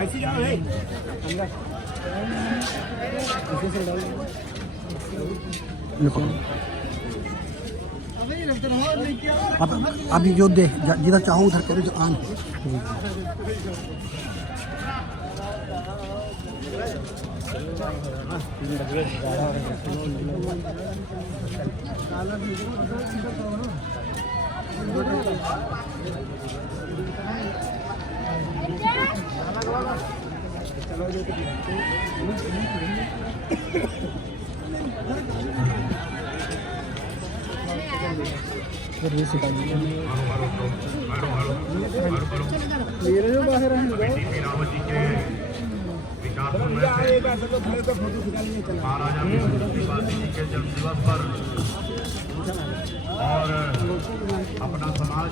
ऐसी जाओ है अब जो दे जिधर चाहो उधर करो जो आन महाराजा विष्णुपादी जी के जन्म दिवस पर और अपना समाज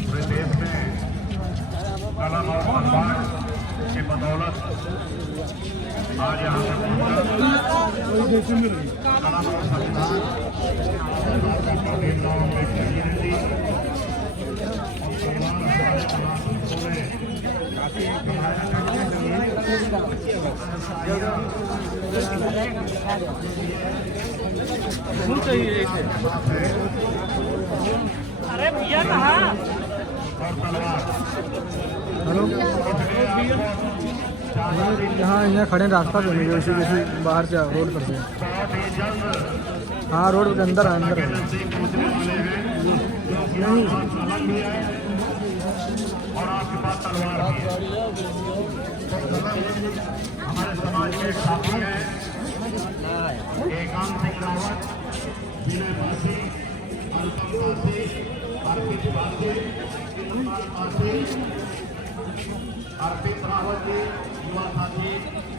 पूरे देश में कलम और सम्मान के बदौलत आज यहाँ पर कलम और संविधान अरे भैया कहाँ? हेलो यहाँ यहाँ खड़े रास्ता पे नहीं किसी किसी बाहर से रोड पर से हाँ रोड के अंदर है अंदर नहीं और आपके पास तलवार है। हमारे समाज के साथी हैं एकांत सिंह रावत, विनय पासी, अनुपम पासी, अर्पित पासी, कुमार पासी, अर्पित रावत जी युवा साथी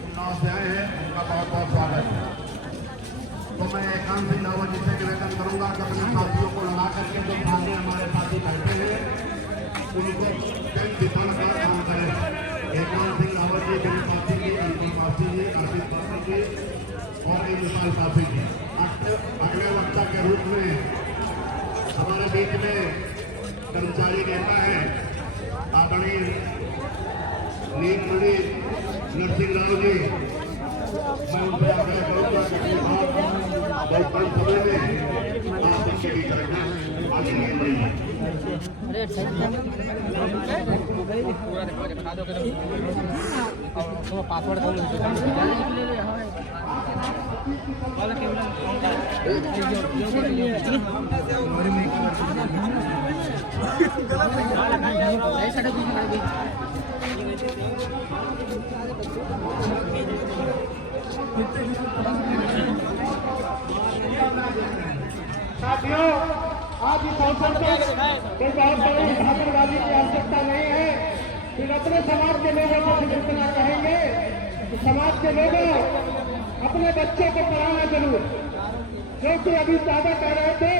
चुनाव से आए हैं, उनका बहुत बहुत स्वागत है। तो मैं एकांत सिंह रावत जी से निवेदन करूंगा कि अपने साथियों को लगा करके जो सामने हमारे साथी बैठे हैं उनको जन दिखाने का काम करें। एकांत सिंह रावत जी, विनय पासी जी, अनुपम पासी जी, अर्पित पासी जी और मिसाल पासी जी अगले वक्ता के रूप में हमारे बीच में कर्मचारी नेता है आदरणीय नीलमणि नरसिंह राव जी। मैं उनसे आग्रह करूंगा कि बहुत कम समय में आप सबके बीच रखना आगे नहीं बढ़ेगा। पासवर्ड साथियों, आज इस अवसर पर कोई बहुत बड़ी भाषणबाजी की आवश्यकता नहीं है। फिर अपने समाज के लोगों को फिर इतना कहेंगे कि समाज के लोगों अपने बच्चों को पढ़ाना जरूर, क्योंकि अभी ज्यादा कह रहे थे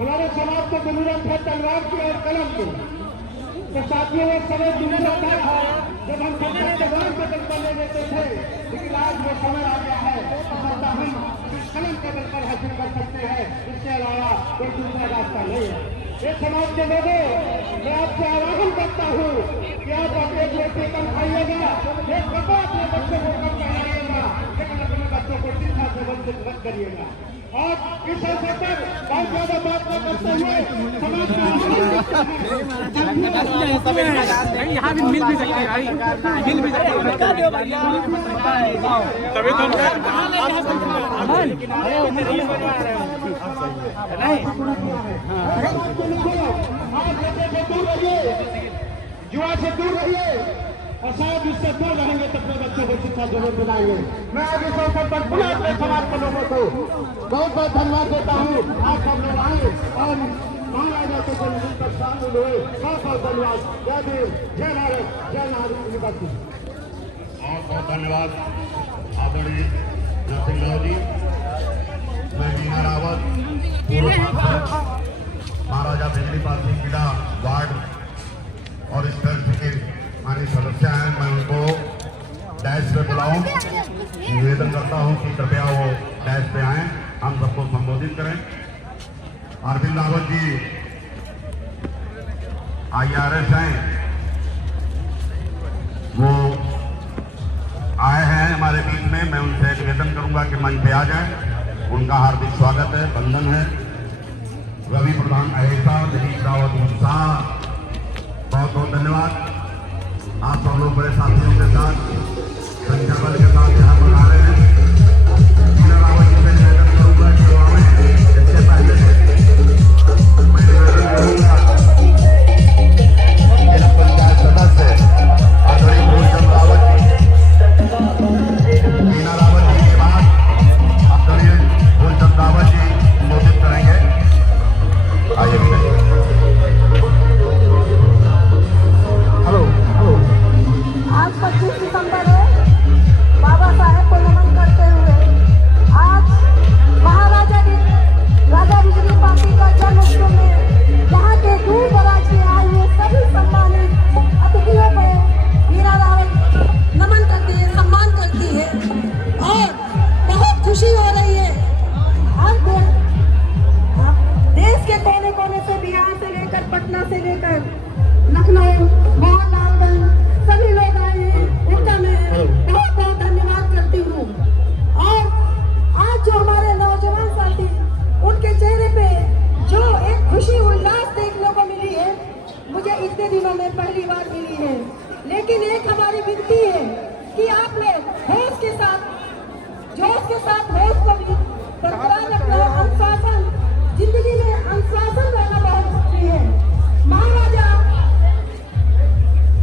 हमारे समाज को जरूरत है तलवार की और कलम की। तो साथियों वो समय जरूरत है जब हम सबसे तलवार के बल पर ले लेते थे, लेकिन आज वो समय आ गया है सफलता हम कलम के बल पर हासिल कर सकते हैं। इसके अलावा कोई दूसरा रास्ता नहीं है। ये समाज के लोगों मैं आपसे आह्वान करता हूँ कि आप अपने रोटी कम खाइएगा, एक कपड़ा अपने बच्चों को कम पहनाइएगा, लेकिन अपने बच्चों को शिक्षा से वंचित मत करिएगा। और इस अवसर पर बहुत ज्यादा बात न करते हुए समाज का यहाँ भी मिल भी सकते हैं, मिल भी सकते हैं। तभी तो युवा से दूर रहिए और शायद इससे दूर रहेंगे तो अपने बच्चों को शिक्षा जरूर दिलाएंगे। मैं आज इस अवसर पर पुनः अपने समाज के लोगों को बहुत बहुत धन्यवाद देता हूँ। आप सब लोग आए और महाराजा के जन्मदिन पर शामिल हुए, बहुत बहुत धन्यवाद। जय देव, जय भारत, जय नारी निवासी। बहुत बहुत धन्यवाद आदरणीय नरसिंह राव जी। मैं मीना रावत, पूर्व महाराजा बिजली पासी किला वार्ड और इस तरह के माननीय सदस्य हैं, मैं उनको डैश पे बुलाऊं। निवेदन करता हूं कि कृपया वो डैश पे आएं। हम सबको संबोधित करें। अरविंद रावत जी IRS हैं, वो आए हैं हमारे बीच में। मैं उनसे निवेदन करूंगा कि मंच पे आ जाए। उनका हार्दिक स्वागत है, वंदन है। रवि प्रधान अहेसा, दिलीप रावत उत्साह, बहुत बहुत धन्यवाद। आप सब लोग बड़े साथियों के साथ संख्या बल के साथ यहाँ पर आ रहे हैं। मीना रावत जी से निवेदन करूंगा कि वो आए। इससे पहले मैं निवेदन करूंगा जिला पंचायत सदस्य आदरणीय फूलचंद रावत जी, मीना रावत जी के बाद आदरणीय फूलचंद रावत जी संबोधित करेंगे। आइए बताइए। आज 25 दिसंबर है। बाबा साहेब को नमन करते हुए आज महाराजा राजा बिजली पार्टी का जन्म उत्सव में यहाँ के दूर दराज से आए हुए सभी सम्मानित अतिथियों को मीरा रावत नमन करती है, सम्मान करती है और बहुत खुशी हो रही है। आज देश के कोने कोने से, बिहार से लेकर पटना से लेकर लखनऊ, मोहनलालगंज सभी लोग आए हैं। उनका मैं बहुत बहुत धन्यवाद करती हूँ। और आज जो हमारे नौजवान साथी, उनके चेहरे पे जो एक खुशी उल्लास देखने को मिली है, मुझे इतने दिनों में पहली बार मिली है। लेकिन एक हमारी विनती है कि आप लोग होश के साथ, जोश के साथ होश को भी बरकरार रखना। अनुशासन, जिंदगी में अनुशासन रहना बहुत जरूरी है। महाराजा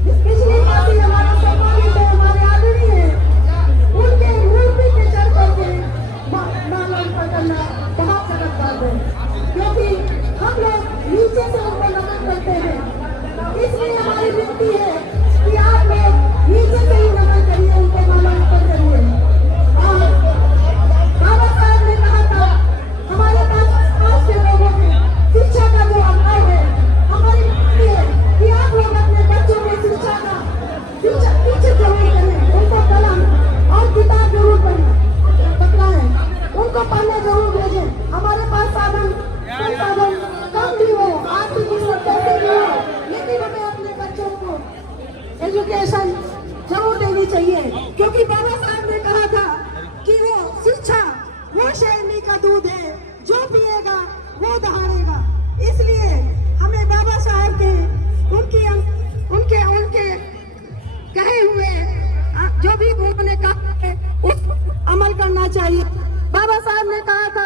बिजली पार्टी हमारे सम्मानित है, हमारे आदरणीय है, उनके मूर्ति पे चढ़ करके माला करना बहुत गलत बात है, क्योंकि हम लोग नीचे से उनको नमन करते हैं। इसलिए हमारी विनती है कि आप लोग नीचे से ही नमन करिए, उनको माला अर्पण करिए। और बाबा साहब ने कहा था हमारे पास आज के लोगों में शिक्षा का जो अभाव है, हमारी विनती है कि आप लोग अपने बच्चों में शिक्षा पीछे जरूर करें, उनको कलम और किताब जरूर पकड़ाएं, उनको पढ़ने जरूर भेजें। हमारे पास साधन कम भी हो, आर्थिक कैसे भी हो, लेकिन हमें अपने बच्चों को एजुकेशन जरूर देनी चाहिए, क्योंकि बाबा साहब ने कहा था कि वो शिक्षा वो शेरनी का दूध है, जो पिएगा वो दहाड़ेगा। इसलिए हमें बाबा साहब के उनके कहे हुए जो भी उन्होंने कहा है उस अमल करना चाहिए। बाबा साहब ने कहा था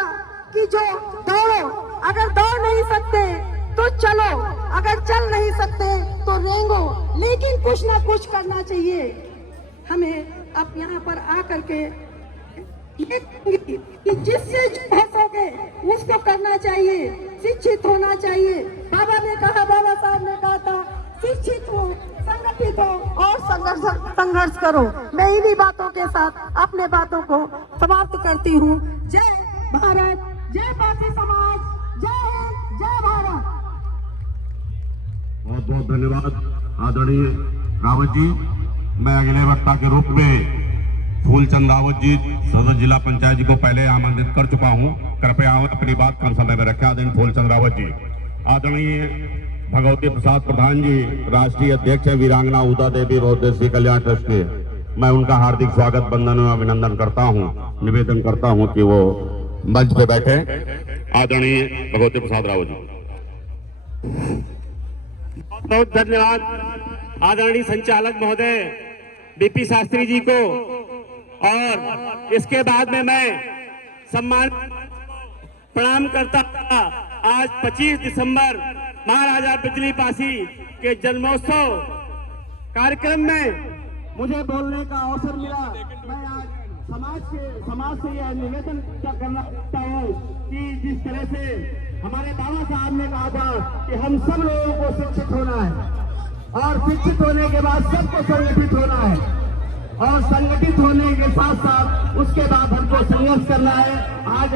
कि जो दौड़ो, अगर दौड़ नहीं सकते तो चलो, अगर चल नहीं सकते तो रेंगो, लेकिन कुछ ना कुछ करना चाहिए। हमें अब यहाँ पर आकर के कि जिससे जो हो सके उसको करना चाहिए, शिक्षित होना चाहिए। बाबा साहब ने कहा था शिक्षित हो, संगठित हो और संघर्ष करो। मैं इन्हीं बातों के साथ अपने बातों को समाप्त करती हूँ। जय भारत, जय पासी समाज, जय हिंद, जय भारत। बहुत बहुत धन्यवाद आदरणीय रावत जी। मैं अगले वक्ता के रूप में फूलचंद रावत जी, सदर जिला पंचायत जी को पहले आमंत्रित कर चुका हूं। कृपया अपनी बात कम समय में रखें। आदरणीय फूलचंद रावत जी, आदरणीय भगवती प्रसाद प्रधान जी, राष्ट्रीय अध्यक्ष है वीरांगना उदा देवी बहुउद्देशीय कल्याण ट्रस्ट के, मैं उनका हार्दिक स्वागत, वंदन और अभिनंदन करता हूं। निवेदन करता हूं कि वो मंच पे बैठे। आदरणीय भगवती प्रसाद रावत जी। बहुत धन्यवाद आदरणीय संचालक महोदय बीपी शास्त्री जी को। और इसके बाद में मैं सम्मान प्रणाम करता था। आज 25 दिसंबर महाराजा बिजली पासी के जन्मोत्सव कार्यक्रम में मुझे बोलने का अवसर मिला। मैं आज समाज से यह निवेदन करना चाहता हूँ कि जिस तरह से हमारे बाबा साहब ने कहा था कि हम सब लोगों को शिक्षित होना है और शिक्षित होने के बाद सबको संगठित होना है और संगठित होने के साथ साथ उसके बाद हमको संघर्ष करना है। आज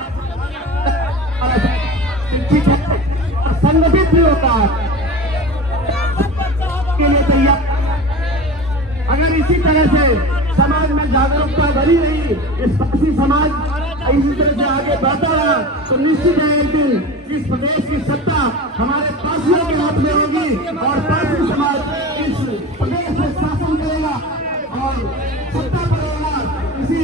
शिक्षित है और संगठित भी होता है के लिए तैयार। अगर इसी तरह से समाज में जागरूकता बनी रही, इस पासी समाज इसी तरह से आगे बढ़ता रहा तो निश्चित है एक दिन इस प्रदेश की सत्ता हमारे पार्टियों के हाथ में होगी और पार्टी समाज इस प्रदेश में शासन करेगा और सत्ता पर होगा। इसी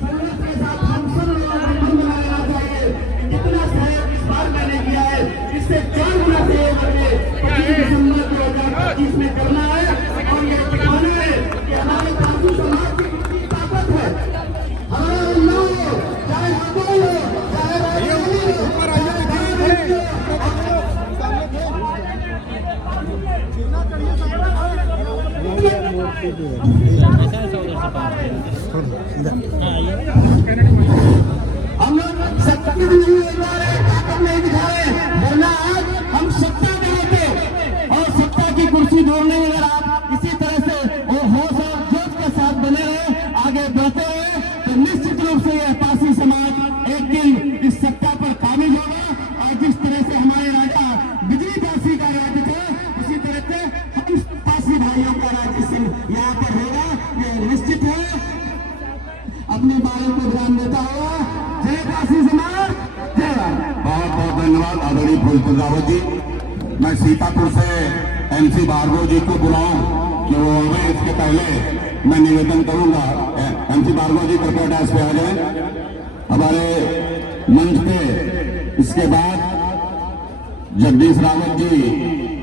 संघर्ष के साथ हम सब लोगों को गठबंधन बनाना चाहिए। जितना सहयोग इस बार मैंने किया है इससे 4 गुना सहयोग हमें 25 दिसंबर 2025 में करना है और ये दिखाना है कि हमारे पार्टी समाज की कितनी ताकत है। हमारा लोग चाहे हिंदू हो चाहे राजनीति हो हम लोग सत्ता की नहीं ताकत नहीं दिखा रहे, वरना आज हम सत्ता में होते और सत्ता की कुर्सी ढूंढने में अगर आप इसी तरह से वो होश और जोश के साथ बने रहे आगे बढ़ते रहे तो निश्चित रूप से यह पासी समाज एक दिन इस सत्ता पर काबिज होगा। और जिस तरह से हमारे राजा बिजली पासी का राज्य थे उसी तरह से हम पासी भाइयों का राज्य यहाँ पर होगा, यह निश्चित है। अपने बारे को ध्यान देता हुआ जय पासी समाज जय। बहुत बहुत धन्यवाद आदरणीय फूलचंद रावत जी। मैं सीतापुर से MC भार्गव जी को बुलाऊं कि वो आए, इसके पहले मैं निवेदन करूंगा MC भार्गव जी कृपया डांस पे आ जाए हमारे मंच पे। इसके बाद जगदीश रावत जी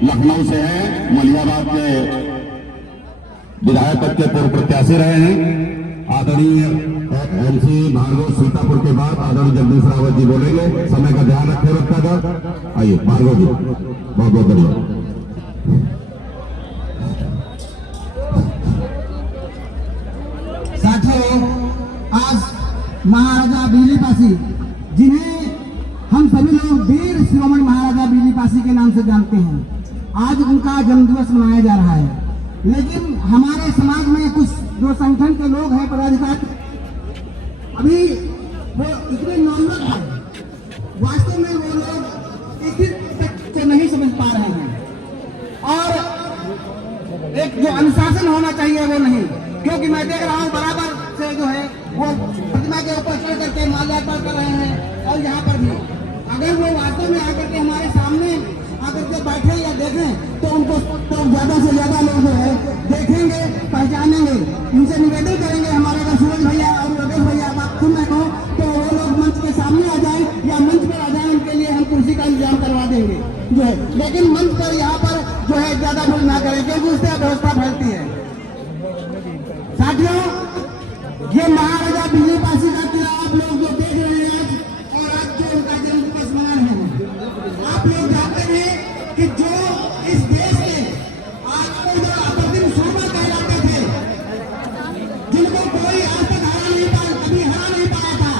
लखनऊ से हैं, मलियाबाद के विधायक पद के पूर्व प्रत्याशी रहे हैं। आदरणीय MC भार्गव सीतापुर के बाद आदरणीय जगदीश रावत जी बोलेंगे। समय का ध्यान रखें रखा था। आइए भार्गव जी, बहुत बहुत धन्यवाद। साथियों, आज महाराजा बिजली पासी जिन्हें हम सभी लोग वीर शिरोमणि महाराजा बिजली पासी के नाम से जानते हैं, आज उनका जन्मदिवस मनाया जा रहा है। लेकिन हमारे समाज में कुछ जो संगठन के लोग हैं पदाधिकारी अभी वो इतने नॉर्मल हैं, वास्तव में वो लोग इस तक से नहीं समझ पा रहे हैं और एक जो अनुशासन होना चाहिए वो नहीं। क्योंकि मैं देख रहा हूँ बराबर से जो है वो प्रतिमा के ऊपर चढ़ करके माल्यार्पण कर रहे हैं और यहाँ पर भी अगर वो वास्तव में आकर के हमारे सामने आकर के बैठे या देखें तो उनको तो ज्यादा से ज्यादा लोग जो है देखेंगे, पहचानेंगे। इनसे निवेदन करेंगे हमारे अगर सूरज भैया और योगेश भैया आप सुन रहे हो तो वो लोग मंच के सामने आ जाए या मंच पर आ जाए, उनके लिए हम कुर्सी का इंतजाम करवा देंगे जो है। लेकिन मंच पर यहाँ पर जो है ज्यादा भूल ना करें क्योंकि उससे अव्यवस्था फैलती है। साथियों, ये महाराजा बिजली पासी का किला आप लोग जो देख रहे हैं और आज जो उनका जन्मदिवस मना रहे हैं, आप लोग जानते हैं कि जो इस देश के आज जो अप्रतिम शोभा कहलाते थे, जिनको कोई आज तक हरा नहीं पाया, कभी हरा नहीं पाया था,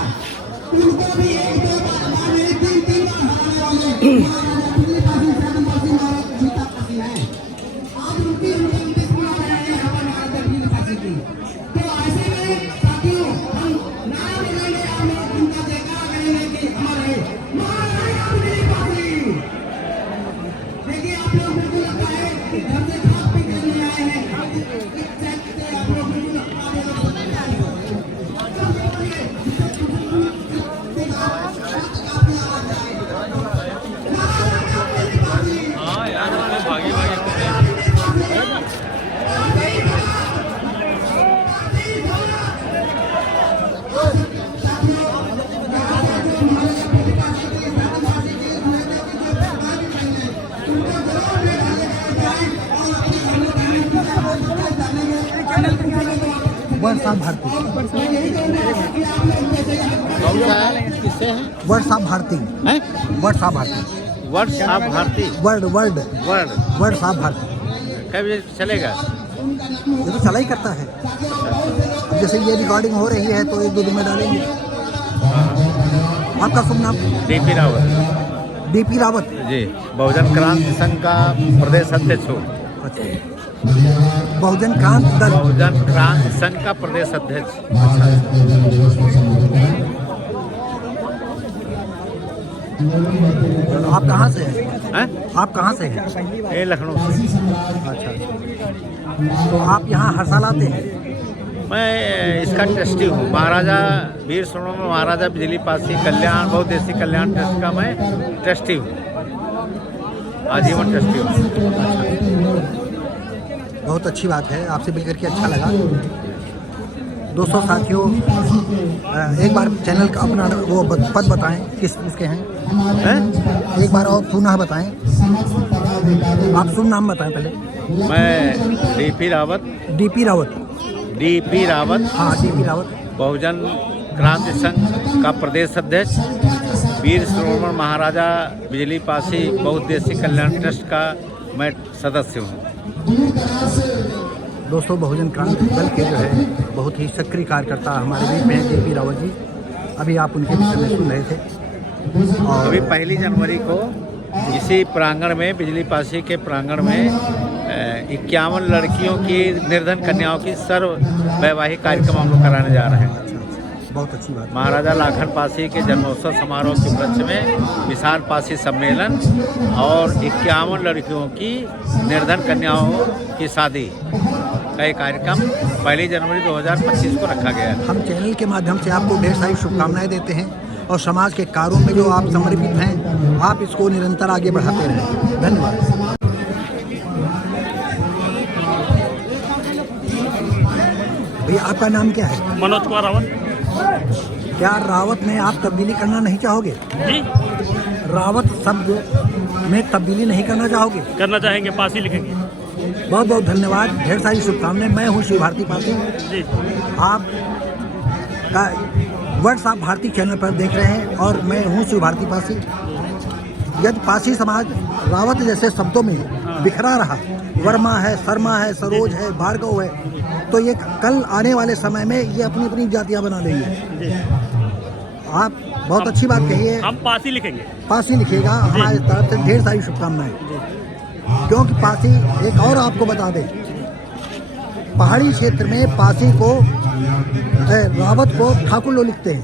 उनको भी 1-2 बार नहीं 3-3 बार हराने वाले महाराजा बिजली पासी शरण पासी महाराज सीता पासी है। आज उनकी मना रहे हैं हमारे महाराजा बिजली पासी की। तो ऐसे में साथियों हम नारा लगाएंगे, हम लोग उनका जयकारा करेंगे कि हमारे महाराजा बिजली पासी। देखिए आप लोग बिल्कुल लगता है कि घर से खा पी के नहीं आए हैं, आप लोग बिल्कुल आगे लोग वर्ष ऑफ भारती, वर्ष ऑफ भारती, वर्ष ऑफ भारती, वर्ष of Bharti, world world world वर्ष ऑफ भारती। कब ये चलेगा? ये तो चला ही करता है। अब जैसे ये रिकॉर्डिंग हो रही है तो 1-2 दिन में डालेंगे। आपका शुभ नाम? DP रावत। DP रावत जी, बहुजन क्रांति संघ का प्रदेश अध्यक्ष हूँ। अच्छा, बहुजन क्रांति दल, बहुजन क्रांति संघ का प्रदेश अध्यक्ष। आप कहाँ से हैं? आप कहाँ से हैं? ये लखनऊ से। अच्छा, तो आप यहाँ हर साल आते हैं? मैं इसका ट्रस्टी हूँ। महाराजा वीर श्रोमणी महाराजा बिजली पासी कल्याण बहुउद्देशीय कल्याण ट्रस्ट का मैं ट्रस्टी हूँ, आजीवन ट्रस्टी हूँ। बहुत अच्छी बात है, आपसे मिलकर के अच्छा लगा। दोस्तों साथियों, एक बार चैनल का अपना वो पद बताएं किस इसके हैं, एक बार और पुनः बताएं। आप शुभ नाम बताएं पहले। मैं DP Rawat. DP Rawat. DP Rawat. हाँ, डीपी रावत। बहुजन क्रांति संघ का प्रदेश अध्यक्ष, वीर श्रोमणी महाराजा बिजली पासी बहुउद्देशीय कल्याण ट्रस्ट का मैं सदस्य हूँ। दोस्तों, बहुजन क्रांति दल के जो है बहुत ही सक्रिय कार्यकर्ता हमारे बीच में डीपी रावत जी, अभी आप उनके विषय में सुन रहे थे। और अभी 1 जनवरी को इसी प्रांगण में, बिजली पासी के प्रांगण में 51 लड़कियों की निर्धन कन्याओं की सर्व वैवाहिक कार्यक्रम हम लोग कराने जा रहे हैं। बहुत अच्छी बात। महाराजा लाखन पासी के जन्मोत्सव समारोह के उपलक्ष्य में विशाल पासी सम्मेलन और 51 लड़कियों की निर्धन कन्याओं की शादी का एक कार्यक्रम 1 जनवरी 2025 को रखा गया है। हम चैनल के माध्यम से आपको ढेर सारी शुभकामनाएं देते हैं और समाज के कार्यों में जो आप समर्पित हैं, आप इसको निरंतर आगे बढ़ाते रहें। धन्यवाद। भैया, आपका नाम क्या है? मनोज कुमार रावत। क्या रावत में आप तब्दीली करना नहीं चाहोगे? जी, रावत शब्द में तब्दीली नहीं करना चाहोगे? करना चाहेंगे, पासी लिखेंगे। बहुत बहुत धन्यवाद, ढेर सारी शुभकामनाएं। मैं हूँ शिव भारती पासी जी। आप का वर्ड्स आप भारती चैनल पर देख रहे हैं और मैं हूँ शिव भारती पासी। यदि पासी समाज रावत जैसे शब्दों में बिखरा रहा, वर्मा है, शर्मा है, सरोज है, भार्गव है, तो ये कल आने वाले समय में ये अपनी अपनी जातियां बना लेंगे। आप बहुत अच्छी बात कही है। हम पासी लिखेंगे। पासी लिखेगा, हमारे तरफ से ढेर सारी शुभकामनाएं। क्योंकि पासी, एक और आपको बता दें, पहाड़ी क्षेत्र में पासी को, रावत को ठाकुर लोग लिखते हैं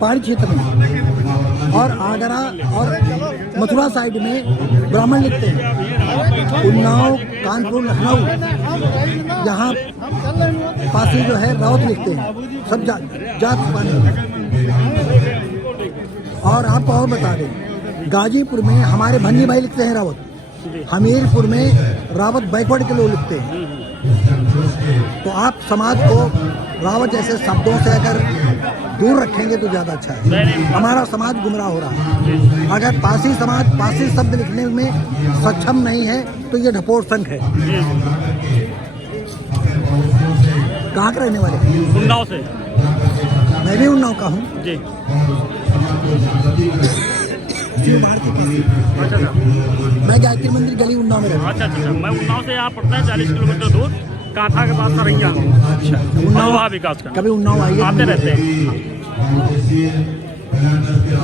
पहाड़ी क्षेत्र में, और आगरा और मथुरा साइड में ब्राह्मण लिखते हैं। उन्नाव, कानपुर, लखनऊ, यहाँ पासी जो है रावत लिखते हैं, सब जात पाने। और आपको और बता दें, गाजीपुर में हमारे भन्नी भाई लिखते हैं रावत, हमीरपुर में रावत बैकवर्ड के लोग लिखते हैं। तो आप समाज को रावत जैसे शब्दों से अगर दूर रखेंगे तो ज़्यादा अच्छा है। हमारा समाज गुमराह हो रहा है। अगर पासी समाज पासी शब्द लिखने में सक्षम नहीं है तो ये ढपोर संघ है। कहाँ के रहने वाले? उन्नाव से। मैं भी उन्नाव का हूँ जी। मैं गायत्री मंदिर गली उन्नाव में रहता हूँ। अच्छा, मैं उन्नाव से यहाँ पड़ता है 40 किलोमीटर दूर, कांठा के पास सरैया। अच्छा, उन्नाव विकास का। कभी उन्नाव आइए, आते रहते हैं।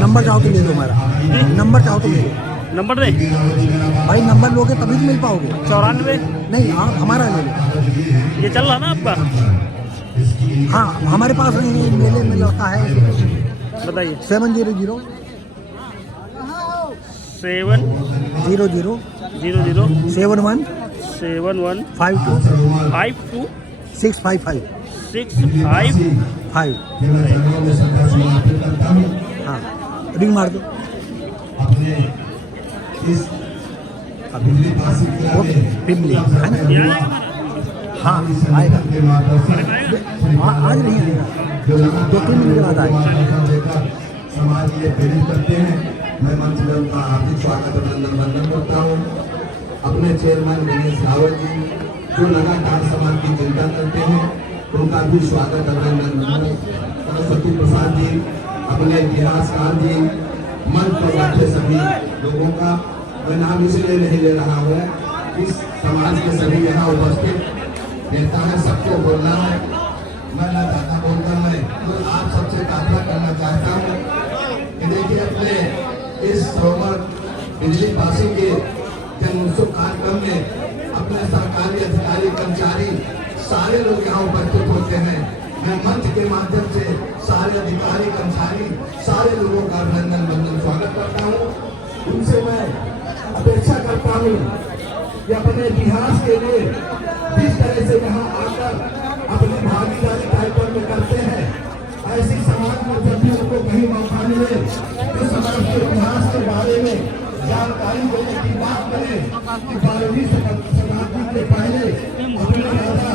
नंबर चाहो तो ले लो हमारा। नंबर चाहो तो ले लो। नंबर दे भाई, नंबर लोगे तभी तो मिल पाओगे। 94। नहीं, आप हमारा ले लो। ये चल रहा ना आपका? हाँ, हमारे पास मेले में लौटा है। बताइए। 700 7 00 00 71 71 52 52 655 655। हाँ, रिंग मार दो। ओके, पिमली है ना? हाँ, आएगा। आज नहीं आएगा, 2-3 मिनट बाद आएगा। समाज के प्रेरित करते हैं। मैं मंच में उनका हार्दिक स्वागत अभिनंदन करता हूँ। अपने चेयरमैन गणेश रावत जी जो लगातार समाज की चिंता करते हैं, उनका भी स्वागत अभिनंदन। सरस्वती प्रसाद जी, अपने इतिहासकार जी, मंच पर बैठे सभी लोगों का मैं नाम इसलिए नहीं ले रहा हूँ, इस समाज के सभी यहाँ उपस्थित नेता है, सबको बोलना है। मैं ना ज़्यादा बोलकर मैं तो आप सबसे प्रार्थना करना चाहता हूँ कि देखिए, अपने इस श्रोमणी बिजली पासी के जन्मोत्सव कार्यक्रम में अपने सरकारी अधिकारी, कर्मचारी सारे लोग यहाँ उपस्थित होते हैं। मैं मंच के माध्यम से सारे अधिकारी, कर्मचारी, सारे लोगों का अभिनंदन वंदन स्वागत करता हूँ। उनसे मैं अपेक्षा करता हूँ कि अपने इतिहास के लिए जिस तरह से यहाँ आकर अपनी भागीदारी कार्यक्रम में करते हैं। ऐसी समाज में जब भी उनको कहीं मौका मिले तो समाज के इतिहास के बारे में जानकारी देने की बात करें कि 12वीं शताब्दी के पहले अपने राजा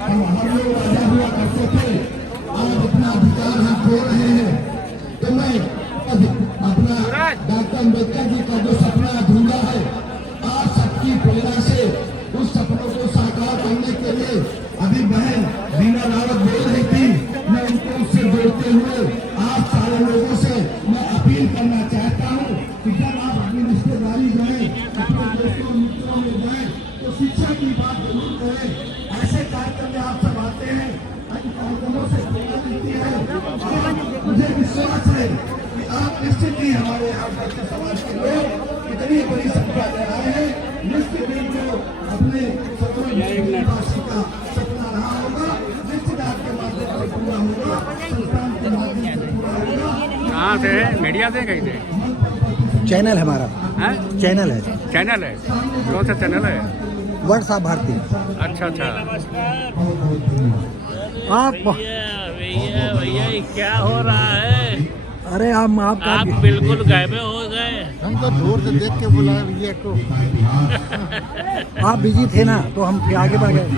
हम लोग राजा हुआ करते थे, आज अपना अधिकार हम खो रहे हैं। तो मैं अपना डॉक्टर अम्बेडकर जी का जो सपना अधूरा है, आज सबकी प्रेरणा से उस सपनों को साकार करने के लिए अभी बहन बीना रावत बोल रही थी, मैं उनको उससे जोड़ते हुए आप सारे लोगों से मैं अपील करना चाहता हूँ कि जब आप अपनी रिश्तेदारी जाएं, अपने दोस्तों मित्रों में जाएं, तो शिक्षा की बात जरूर करें। ऐसे कार्यक्रम में आप सब आते हैं, कार्यक्रमों से प्रेरणा मिलती है। मुझे विश्वास है कि आप निश्चित ही हमारे यहाँ के समाज के लोग इतनी बड़ी संख्या में आए हैं, निश्चित ही जो अपने सपनों का सपना रहा होगा, निश्चित आपके माध्यम से पूरा होगा, संस्थान के माध्यम से पूरा होगा। कहाँ से मीडिया से कहीं से चैनल है हमारा, चैनल है, चैनल है, कौन सा चैनल है? व्हाट्सएप भारती। अच्छा अच्छा। आप भैया क्या हो रहा है? अरे आप बिल्कुल गायब हो गए। हम तो दूर से देख के बुलाए भैया को। आप बिजी थे ना तो हम फिर आगे बढ़ गए।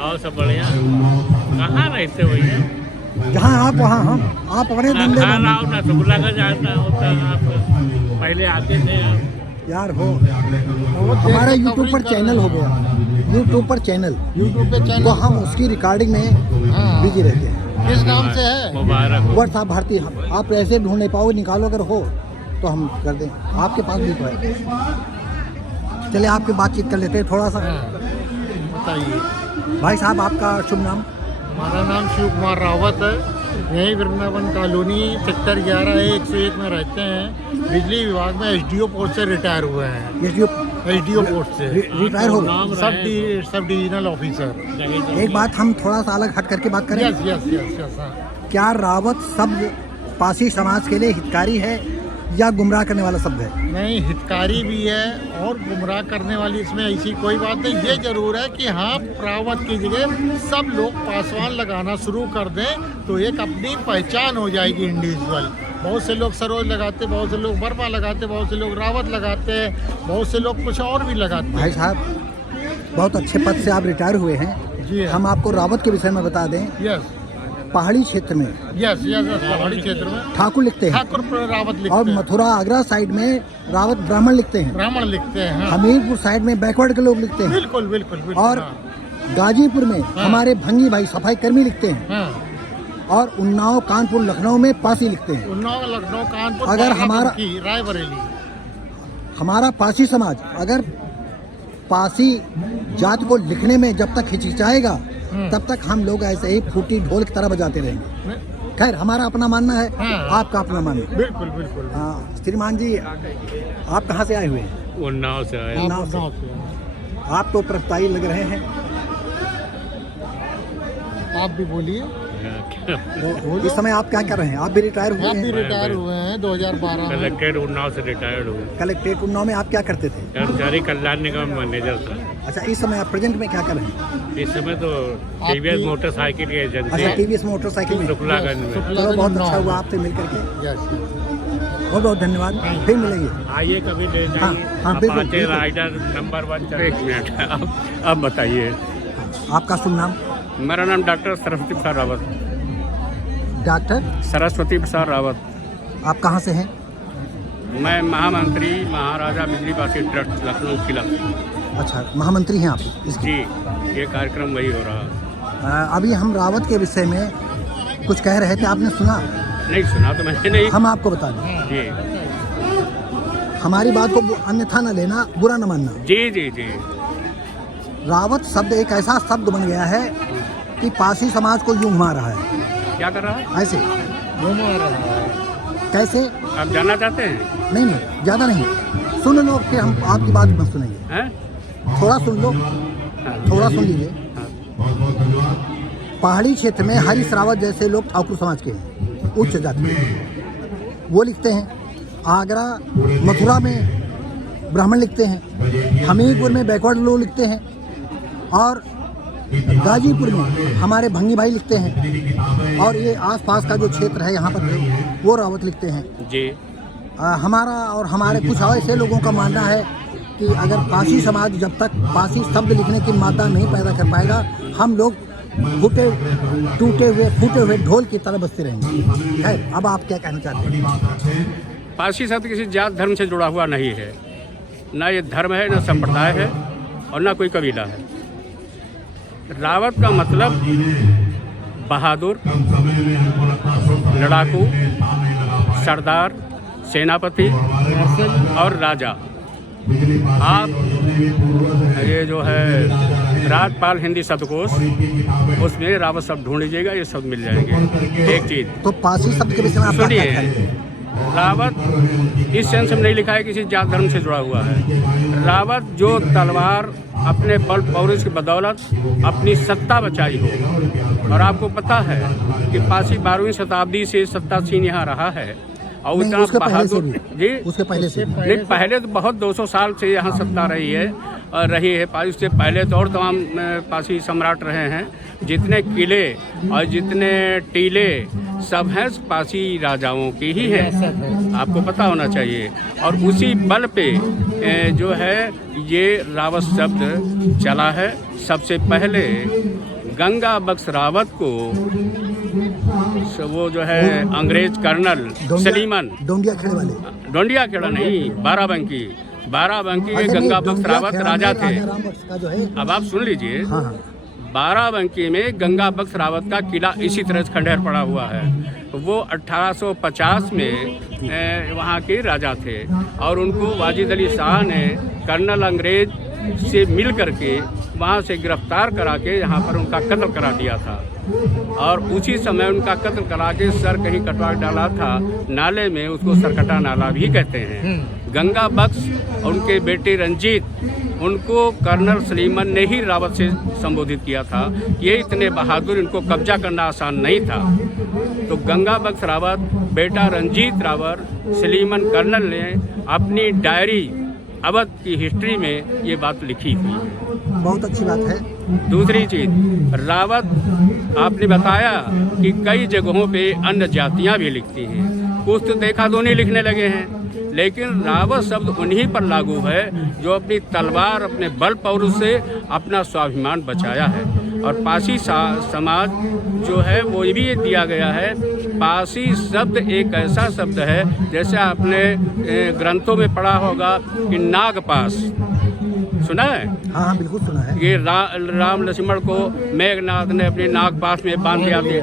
और सब बढ़िया। कहाँ रहते भैया? जहाँ आप वहाँ हम, आप अपने धंधे में आओ ना तो बुला कर जाता होता। आप पहले आते थे आप। यार हो हमारा यूट्यूब पर चैनल हो गया, यूट्यूब पर चैनल तो हम उसकी रिकॉर्डिंग में बिजी रहते हैं। किस नाम से है? मुबारक। व्हाट्सएप भारती। आप ऐसे ढूंढ नहीं पाओगे, निकालो अगर हो तो हम कर दें। आपके पास भी तो है। चलिए आपकी बातचीत कर लेते हैं थोड़ा सा। बताइए। भाई साहब आपका शुभ नाम? हमारा नाम शिव कुमार रावत है। यही वृंदावन कॉलोनी सेक्टर 11A-101 में रहते हैं। बिजली विभाग में एसडीओ पोस्ट से रिटायर हुए हैं। एसडीओ पोस्ट से रिटायर हो गए? Sub divisional officer. एक बात हम थोड़ा सा अलग हट करके बात करें। यस। क्या रावत शब्द पासी समाज के लिए हितकारी है या गुमराह करने वाला शब्द है? नहीं, हितकारी भी है और गुमराह करने वाली इसमें ऐसी कोई बात नहीं। ये जरूर है कि हाँ, रावत की जगह सब लोग पासवान लगाना शुरू कर दें तो एक अपनी पहचान हो जाएगी इंडिविजुअल। बहुत से लोग सरोज लगाते, बहुत से लोग वर्मा लगाते, बहुत से लोग रावत लगाते हैं, बहुत से लोग कुछ और भी लगाते। भाई साहब बहुत अच्छे पद से आप रिटायर हुए हैं जी। हम आपको रावत के विषय में बता दें। यस। पहाड़ी क्षेत्र में पहाड़ी क्षेत्र में ठाकुर लिखते हैं, ठाकुर रावत लिखते और हैं। मथुरा आगरा साइड में रावत ब्राह्मण लिखते हैं। ब्राह्मण लिखते हैं। हाँ। हमीरपुर साइड में बैकवर्ड के लोग लिखते हैं। बिल्कुल। और हाँ। गाजीपुर में हमारे भंगी भाई सफाई कर्मी लिखते हैं। हाँ। और उन्नाव कानपुर लखनऊ में पासी लिखते हैं। उन्नाव लखनऊ कानपुर अगर हमारा रायबरेली हमारा पासी समाज अगर पासी जात को लिखने में जब तक हिचकिचाएगा तब तक हम लोग ऐसे ही फूटी ढोल की तरह बजाते रहेंगे। खैर हमारा अपना मानना है। हाँ। आपका अपना मानना। बिल्कुल। हाँ श्रीमान जी आप कहाँ से आए हुए हैं? उन्नाव से आए। उन्नाव से। आप तो प्रताई लग रहे हैं। आप भी बोलिए। तो इस समय आप क्या कर रहे हैं? आप भी रिटायर हुए आप भी हैं? रिटायर हुए हैं 2012 में। कलेक्ट्रेट उन्नाव से रिटायर्ड हुए। कलेक्ट्रेट उन्नाव में आप क्या करते थे? कर्मचारी कल्याण निगम मैनेजर था। अच्छा इस समय आप प्रेजेंट में क्या कर रहे हैं? इस समय तो टीवीएस मोटरसाइकिल की एजेंसी अच्छा टीवीएस मोटरसाइकिल में। शुक्लागंज में। चलो बहुत अच्छा हुआ आपसे मिल करके। यस। बहुत बहुत धन्यवाद। फिर मिलेंगे। आइए कभी ले हाँ, हाँ, बिल्कुल, जाइए। बिल्कुल। Rider number 1। एक मिनट आप बताइए। आपका शुभ नाम? मेरा नाम डॉक्टर सरस्वती प्रसाद रावत। डॉक्टर सरस्वती प्रसाद रावत। आप कहाँ से हैं? मैं महामंत्री महाराजा बिजली पासी ट्रस्ट लखनऊ किला। अच्छा महामंत्री हैं आप इसके? जी ये कार्यक्रम वही हो रहा। अभी हम रावत के विषय में कुछ कह रहे थे, आपने सुना? नहीं सुना तो मैंने नहीं। हम आपको बता दें। जी हमारी बात को अन्यथा न लेना, बुरा न मानना। जी। रावत शब्द एक ऐसा शब्द बन गया है कि पासी समाज को यूं घुमा रहा है। क्या कर रहा है? ऐसे कैसे? आप जानना चाहते हैं? नहीं ज़्यादा नहीं, सुन लो फिर हम आपकी बात मत सुनेंगे। हैं? थोड़ा सुन लो, थोड़ा सुन लीजिए। पहाड़ी क्षेत्र में हरीश रावत जैसे लोग ठाकुर समाज के हैं, उच्च जाति के, वो लिखते हैं। आगरा मथुरा में ब्राह्मण लिखते हैं। हमीरपुर में बैकवर्ड लोग लिखते हैं। और गाजीपुर में हमारे भंगी भाई लिखते हैं, और ये आसपास का जो क्षेत्र है यहाँ पर वो रावत लिखते हैं जी। हमारा और हमारे कुछ ऐसे लोगों का मानना है कि अगर पासी समाज जब तक पासी शब्द लिखने की मादा नहीं पैदा कर पाएगा, हम लोग टूटे हुए फूटे हुए ढोल की तरह बजते रहेंगे। खैर, अब आप क्या कहना चाहते हैं? पारसी शब्द किसी जात धर्म से जुड़ा हुआ नहीं है, ना ये धर्म है, ना संप्रदाय है, और ना कोई कबीला है। रावत का मतलब बहादुर, लड़ाकू, सरदार, सेनापति और राजा। आप ये जो है राजपाल हिंदी शब्दकोश, उसमें रावत शब्द ढूंढ लीजिएगा, ये शब्द मिल जाएंगे। एक चीज तो पासी शब्द के विषय में आप क्या सुनिए, कहते हैं? रावत इस सेंस में नहीं लिखा है किसी जात धर्म से जुड़ा हुआ है। रावत जो तलवार अपने बल पौरुष की बदौलत अपनी सत्ता बचाई हो, और आपको पता है कि पासी 12वीं शताब्दी से सत्तासीन यहाँ रहा है, और नहीं, उतना उसके पहले से बहादुर भी, जी, उसके पहले से भी। नहीं, पहले तो बहुत 200 साल से यहाँ सत्ता रही है, और रही है। उससे पहले तो और तमाम पासी सम्राट रहे हैं। जितने किले और जितने टीले सब हैं पासी राजाओं की ही हैं, आपको पता होना चाहिए। और उसी बल पे जो है ये रावत शब्द चला है। सबसे पहले गंगा बख्श रावत को वो जो है अंग्रेज कर्नल सलीमन, डोंडिया खेड़े वाले, डोंडिया खेड़ा नहीं, बाराबंकी के गंगा बख्श रावत राजा थे। अब आप सुन लीजिए, बाराबंकी में गंगा बख्श रावत का किला इसी तरह से खंडहर पड़ा हुआ है। वो 1850 में वहाँ के राजा थे, और उनको वाजिद अली शाह ने कर्नल अंग्रेज से मिल करके वहाँ से गिरफ्तार करा के यहाँ पर उनका कत्ल करा दिया था। और उसी समय उनका कत्ल करा के सर कहीं कटवा डाला था नाले में, उसको सरकटा नाला भी कहते हैं। गंगा बख्श और उनके बेटे रंजीत, उनको कर्नल सलीमन ने ही रावत से संबोधित किया था। ये इतने बहादुर, इनको कब्जा करना आसान नहीं था। तो गंगा बख्श रावत, बेटा रंजीत रावत, सलीमन कर्नल ने अपनी डायरी अवध की हिस्ट्री में ये बात लिखी हुई है। बहुत अच्छी बात है। दूसरी चीज, रावत आपने बताया कि कई जगहों पे अन्य जातियां भी लिखती हैं। कुछ तो देखा दो नहीं लिखने लगे हैं, लेकिन रावत शब्द उन्हीं पर लागू है जो अपनी तलवार, अपने बल पौरुष से अपना स्वाभिमान बचाया है। और पासी समाज जो है वो भी ये दिया गया है। पासी शब्द एक ऐसा शब्द है, जैसे आपने ग्रंथों में पढ़ा होगा कि नागपास, सुना है? हाँ, बिल्कुल सुना है। ये राम लक्ष्मण को मेघनाथ ने अपने नागपास में बांध दिया था,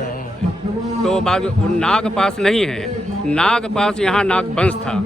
तो बाद नागपास नहीं है, नागपास यहाँ नागवंश था।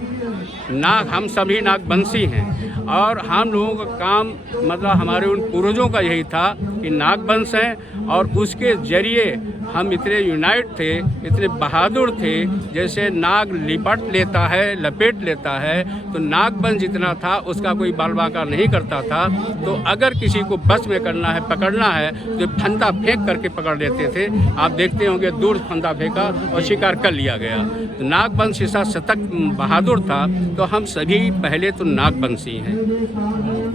नाग, हम सभी नागवंशी हैं, और हम लोगों का काम मतलब हमारे उन पूर्वजों का यही था कि नागवंश हैं, और उसके जरिए हम इतने यूनाइट थे, इतने बहादुर थे। जैसे नाग लिपट लेता है, लपेट लेता है, तो नागवंश जितना था उसका कोई बाल बांका नहीं करता था। तो अगर किसी को बस में करना है, पकड़ना है, तो फंदा फेंक करके पकड़ लेते थे। आप देखते होंगे दूर फंदा फेंका और शिकार कर लिया गया। तो नागवंश ऐसा शतक बहादुर था, तो हम सभी पहले तो नागवंशी हैं।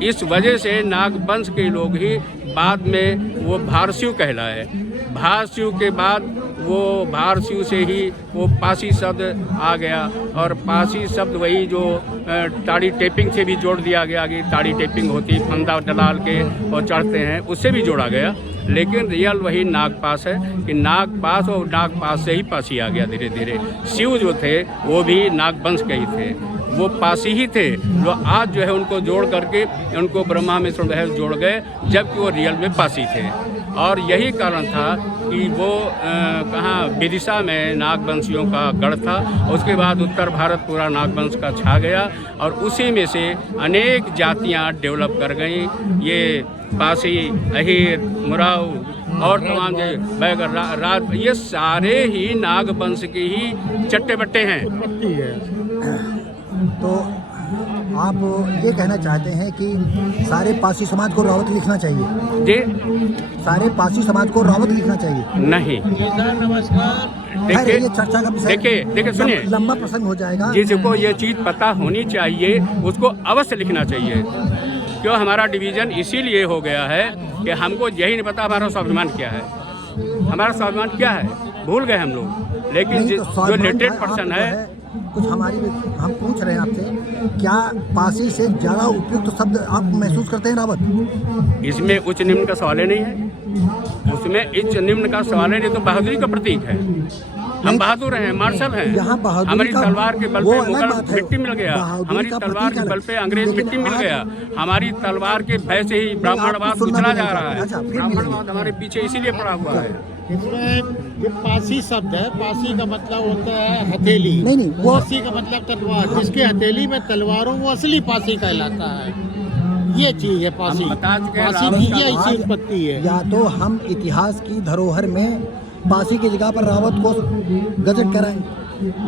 इस वजह से नागवंश के लोग ही बाद में वो भारस्यू कहलाए। भारस्यू के बाद वो भारस्यू से ही वो पासी शब्द आ गया, और पासी शब्द वही जो ताड़ी टेपिंग से भी जोड़ दिया गया कि ताड़ी टेपिंग होती, फंदा डाल के और चढ़ते हैं, उससे भी जोड़ा गया। लेकिन रियल वही नागपास है कि नागपास, और नागपास से ही पासी आ गया धीरे धीरे। शिव जो थे वो भी नागवंश के ही थे, वो पासी ही थे, जो आज जो है उनको जोड़ करके उनको ब्रह्मा में जोड़ गए, जबकि वो रियल में पासी थे। और यही कारण था कि वो कहाँ विदिशा में नागवंशियों का गढ़ था। उसके बाद उत्तर भारत पूरा नागवंश का छा गया, और उसी में से अनेक जातियाँ डेवलप कर गईं। ये पासी, अहीर, मुराव और तमाम जो बैगर, राज, ये सारे ही नागवंश के ही चट्टे बट्टे हैं। तो आप ये कहना चाहते हैं कि सारे पासी समाज को रावत लिखना चाहिए? जी, सारे पासी समाज को रावत लिखना चाहिए? नहीं। खैर, ये चर्चा का विषय, देखिए सुनिए, लंबा प्रसंग हो जाएगा। जिसको ये चीज़ पता होनी चाहिए उसको अवश्य लिखना चाहिए, क्यों हमारा डिवीज़न इसीलिए हो गया है कि हमको यही नहीं पता हमारा स्वाभिमान क्या है, हमारा स्वाभिमान क्या है, भूल गए हम लोग। लेकिन नहीं, तो जो स्वाभिमान लेटेड आप पर्सन जो है, कुछ हमारी भी हम पूछ रहे हैं आपसे, क्या पासी से ज़्यादा उपयुक्त शब्द आप महसूस करते हैं रावत? इसमें उच्च निम्न का सवाल ही नहीं है, उसमें उच्च निम्न का सवाल है, नहीं तो बहादुरी का प्रतीक है। हम बहादुर हैं, मार्शल हैं। यहाँ बहादुरी हमारी का तलवार के बल वो पे अलग मुगल बात है। मिट्टी मिल गया, बहादुरी हमारी का तलवार प्रतीक के बल अलग। पे अंग्रेज लेकिन मिट्टी मिल आज- गया, हमारी तलवार के भय से ही ब्राह्मणवाद सुनना उछला भी जा नहीं रहा चाहते। है। अच्छा, फिर ब्राह्मणवाद हमारे पीछे इसीलिए पड़ा हुआ है। इसमें जो पासी शब्द है, पासी का मतलब होता है हथेली। नहीं, वो- पासी का मतलब तलवार, जिसके हथेली में तलवार हो वो असली पासी कहलाता है। ये चीज है पासी। हम बता चुके हैं, पासी रावण की का ये आज ऐसी उत्पत्ति है। या तो हम इतिहास की धरोहर में पासी की जगह पर रावत को गजट कराएं।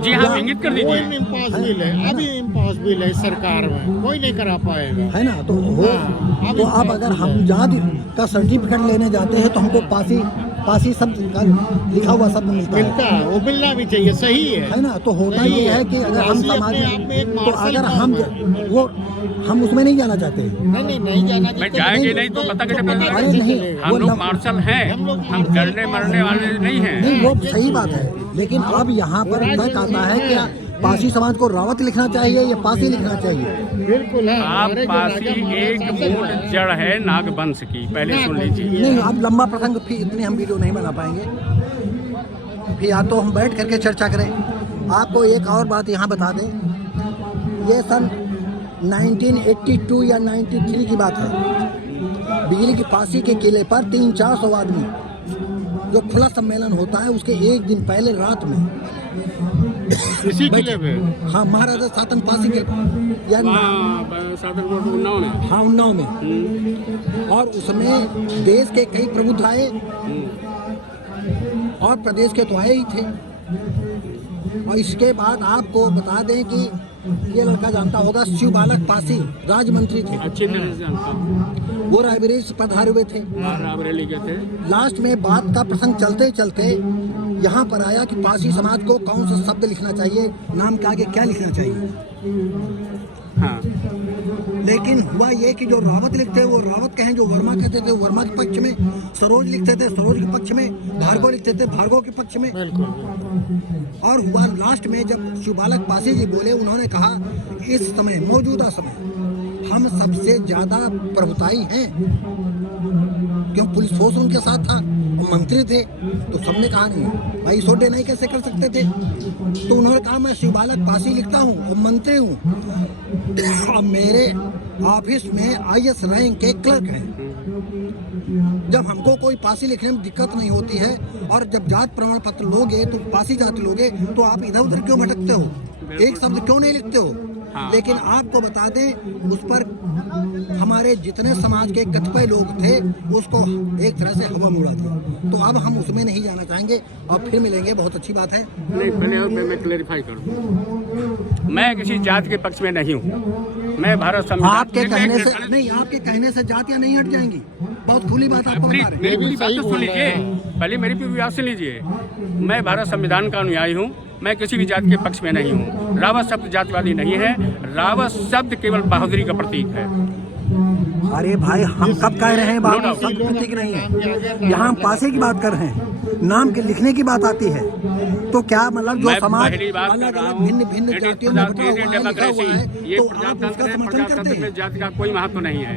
जी हाँ, इंगित कर वो दीजिए। इम्पॉसिबल है, अभी इम्पॉसिबल है, सरकार में कोई नहीं करा पाएगा। है ना, तो हो हाँ, तो अब अगर हम जात का सर्टिफिकेट लेने जाते हैं तो हमको पासी शब्द का लिखा हुआ शब्द मिलता मिलता है, है, वो मिलना भी चाहिए, सही है। है ना। तो होता सही ये है कि अगर हम पासी समाज अपने आप में एक तो मार्शल अगर काम हम है। वो हम उसमें नहीं जाना चाहते। नहीं जाना मैं जाएंगे नहीं तो पता कैसे अरे पता? नहीं, हम वो लोग लम- मार्शल हैं, हम जलने मरने वाले नहीं हैं। नहीं, वो सही बात है, लेकिन अब यहाँ पर तक आता है कि पासी समाज को रावत लिखना चाहिए या पासी लिखना चाहिए। बिल्कुल है। आप हमारे जो पासी राजा एक महाराजा मूल हैं, जड़ है नागवंश की, पहले सुन लीजिए। नहीं, अब लंबा प्रसंग फिर इतने हम वीडियो नहीं बना पाएंगे, फिर या तो हम बैठ करके चर्चा करें। आपको एक और बात यहाँ बता दें, ये सन 1982 या 93 की बात है। बिजली की पासी के किले पर 300-400 आदमी, जो खुला सम्मेलन होता है उसके एक दिन पहले रात में इसी किले पे हाँ, महाराजा सातन पासी के या उन्नाव में। हाँ, उन्नाव में, और उसमें देश के कई प्रबुद्ध आए और प्रदेश के तो आए ही थे। और इसके बाद आपको बता दें कि ये लड़का जानता होगा, शिव बालक पासी राज्य मंत्री थे, अच्छी तरह से जानता हूँ। वो रायबरेली से पधारे हुए थे। रायबरेली के थे। लास्ट में बात का प्रसंग चलते चलते यहाँ पर आया कि पासी समाज को कौन सा शब्द लिखना चाहिए, नाम के आगे क्या लिखना चाहिए। हाँ, लेकिन हुआ ये कि जो रावत लिखते वो रावत कहें, जो वर्मा कहते थे वर्मा के पक्ष में, सरोज लिखते थे सरोज के पक्ष में, भार्गव लिखते थे भार्गव के पक्ष में। और हुआ लास्ट में जब शिवबालक पासी जी बोले, उन्होंने कहा इस समय मौजूदा समय हम सबसे ज़्यादा प्रभुताई हैं, क्यों पुलिस फोर्स उनके साथ था, वो मंत्री थे, तो सबने कहा नहीं भाई सोडे नहीं कैसे कर सकते थे। तो उन्होंने कहा मैं शिवबालक पासी लिखता हूँ और मंत्री हूँ, अब मेरे ऑफिस में IS रैंक के क्लर्क हैं। जब हमको कोई पासी लिखने में दिक्कत नहीं होती है, और जब जात प्रमाण पत्र लोगे तो पासी जाति लोगे, तो आप इधर उधर क्यों भटकते हो, एक शब्द क्यों नहीं लिखते हो। हाँ। लेकिन आपको बता दें, उस पर हमारे जितने समाज के कतिपय लोग थे उसको एक तरह से हवा में उड़ा दिया। तो अब हम उसमें नहीं जाना चाहेंगे और फिर मिलेंगे, बहुत अच्छी बात है। नहीं, पहले और मैं क्लेरिफाई करूँ, मैं किसी जाति के पक्ष में नहीं हूँ। मैं भारत संविधान आपके कहने से नहीं, आपके कहने से जातियां नहीं हट जाएंगी, बहुत खुली बात आपको बता रहे मेरी हैं। पूरी बात तो सुन लीजिए, पहले मेरी पूरी बात सुन लीजिए। मैं भारत संविधान का अनुयायी हूँ, मैं किसी भी जाति के पक्ष में नहीं हूँ। रावत शब्द जातिवादी नहीं है, रावत शब्द केवल बहादुरी का प्रतीक है। अरे भाई, हम कब कह रहे हैं बात शब्द प्रतीक नहीं है, यहाँ हम पासे की बात कर रहे हैं, नाम के लिखने की बात आती है। तो क्या मतलब जो मैं समाज पहली बात कर अलग रहा अलग हूँ, भिन्न भिन्न जातियों में बटा हुआ है, लिखा हुआ है, ये तो आप उसका प्रजातंत्र है, समर्थन करते प्रजातंत्र में हैं। जाति का कोई महत्व नहीं है,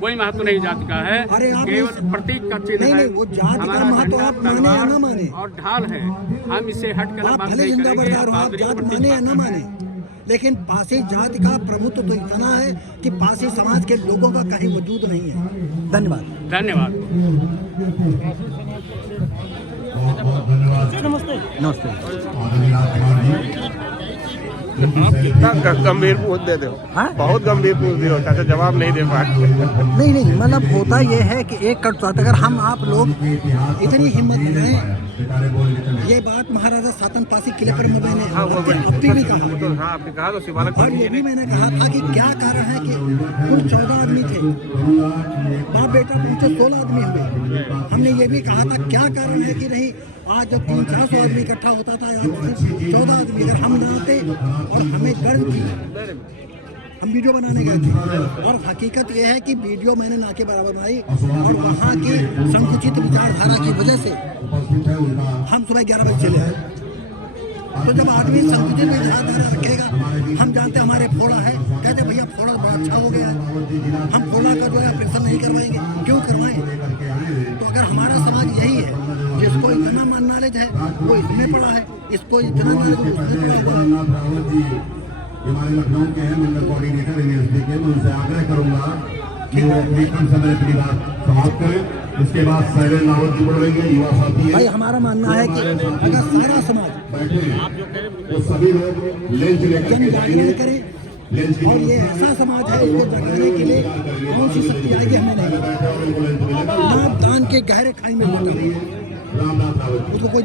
कोई महत्व नहीं जाति का है, अरे आप केवल प्रतीक का चिन्ह नहीं, है। नहीं, वो जाति का हमारा महत्व झंडा, आप माने या तलवार ना माने। और ढाल है, हम इससे हट कर आप बात भले नहीं जिंदा करेंगे। बरदार हो, आप बहादुरी का जात प्रतीक माने या बात न माने, लेकिन पासी जाति का प्रभुत्व तो इतना है कि पासी समाज के लोगों का कहीं वजूद नहीं है। धन्यवाद। धन्यवाद। नमस्ते। आप कितना गंभीर पूछ देते हो, हाँ? बहुत गंभीर पूछ रहे हो चाचा, जवाब नहीं दे पाए। नहीं नहीं, मतलब होता ये है कि एक कटुता, अगर हम आप लोग इतनी हिम्मत करें, ये बात महाराजा सातन पासी किले पर मैंने अब भी कहा, तो हाँ, आपने कहा तो शिवालक और ये भी मैंने कहा था कि क्या कारण है कि कुल 14 आदमी थे, बाप बेटा पहुंचे 16 आदमी हुए। हमने ये भी कहा था क्या कारण है कि नहीं, आज जब 300-400 आदमी इकट्ठा होता था, आज 14 आदमी, अगर हम ना आते और हमें गर्व थी हम वीडियो बनाने गए थे और हकीकत यह है कि वीडियो मैंने ना के बराबर बनाई और वहाँ की संकुचित विचारधारा की वजह से हम सुबह 11 बजे चले आए। तो जब आदमी संकुचित विचारधारा रखेगा, हम जानते हमारे फोड़ा है, कहते भैया फोड़ा बड़ा अच्छा हो गया है, हम फोड़ा का जो है ऑपरेशन नहीं करवाएंगे, क्यों करवाएं? तो अगर हमारा समाज यही है, जिसको इतना नॉलेज है वो इसमें पढ़ा है, इसको इतना नॉलेज उसमें पढ़ा हुआ है। हमारे लखनऊ के हैं मंडल कोऑर्डिनेटर यूनिवर्सिटी के, मैं उनसे आग्रह करूंगा कि वो अपनी कम समय अपनी बात समाप्त करें। उसके बाद शैलेंद्र रावत जी बढ़ेंगे, युवा साथी भाई हमारा मानना है कि अगर सारा समाज बैठे तो सभी लोग लेंच लेकर जन जागरण करे और ये ऐसा समाज है, इसको जगाने के लिए कौन सी शक्ति आएगी हमें नहीं, ना दान के गहरे खाई में लेटा उसको कोई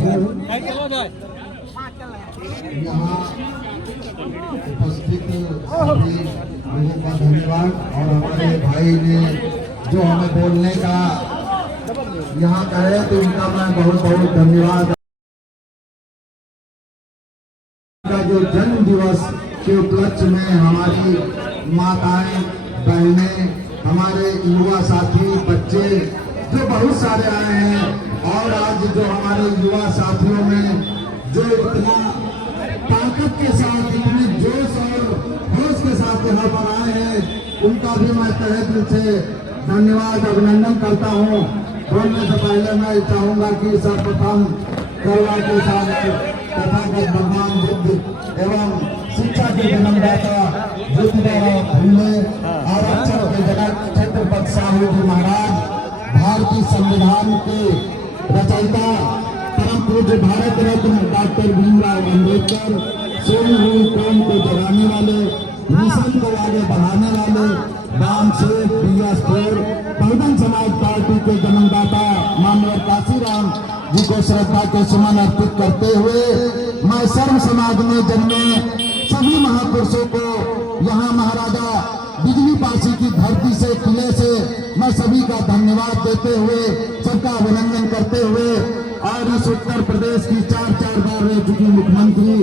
उपस्थित सभी लोगों का धन्यवाद। और हमारे भाई ने जो हमें बोलने का यहाँ कहे तो उनका मैं बहुत बहुत धन्यवाद। जो जन्म दिवस के उपलक्ष्य में हमारी माताएं, बहनें, हमारे युवा साथी, बच्चे जो बहुत सारे आए हैं और आज जो हमारे युवा साथियों में जो इतना ताकत के साथ, इतने जोश और होश के साथ यहाँ पर आए हैं, उनका भी मैं तहे दिल से धन्यवाद अभिनंदन करता हूँ। बोलने से पहले मैं चाहूँगा कि सर्वप्रथम करवा के साथ तथागत भगवान बुद्ध एवं शिक्षा के जन्मदाता बुद्धदेव भूले आरक्षण के जनक छत्रपति साहू जी महाराज, भारतीय संविधान के रचयिता परम पूज्य भारत रत्न डॉक्टर भीमराव अम्बेडकर, सोई हुई कौम को जगाने वाले, मिशन को आगे बढ़ाने वाले राम शेख बियासपुर बहुजन समाज पार्टी के जन्मदाता माननीय काशीराम जी को श्रद्धा के सुमन अर्पित करते हुए मैं सर्व समाज में जन्मे सभी महापुरुषों को यहाँ महाराजा बिजली पासी की धरती से, किले से मैं सभी का धन्यवाद देते हुए, सबका अभिनंदन करते हुए और इस उत्तर प्रदेश की 4 बार रह चुकी मुख्यमंत्री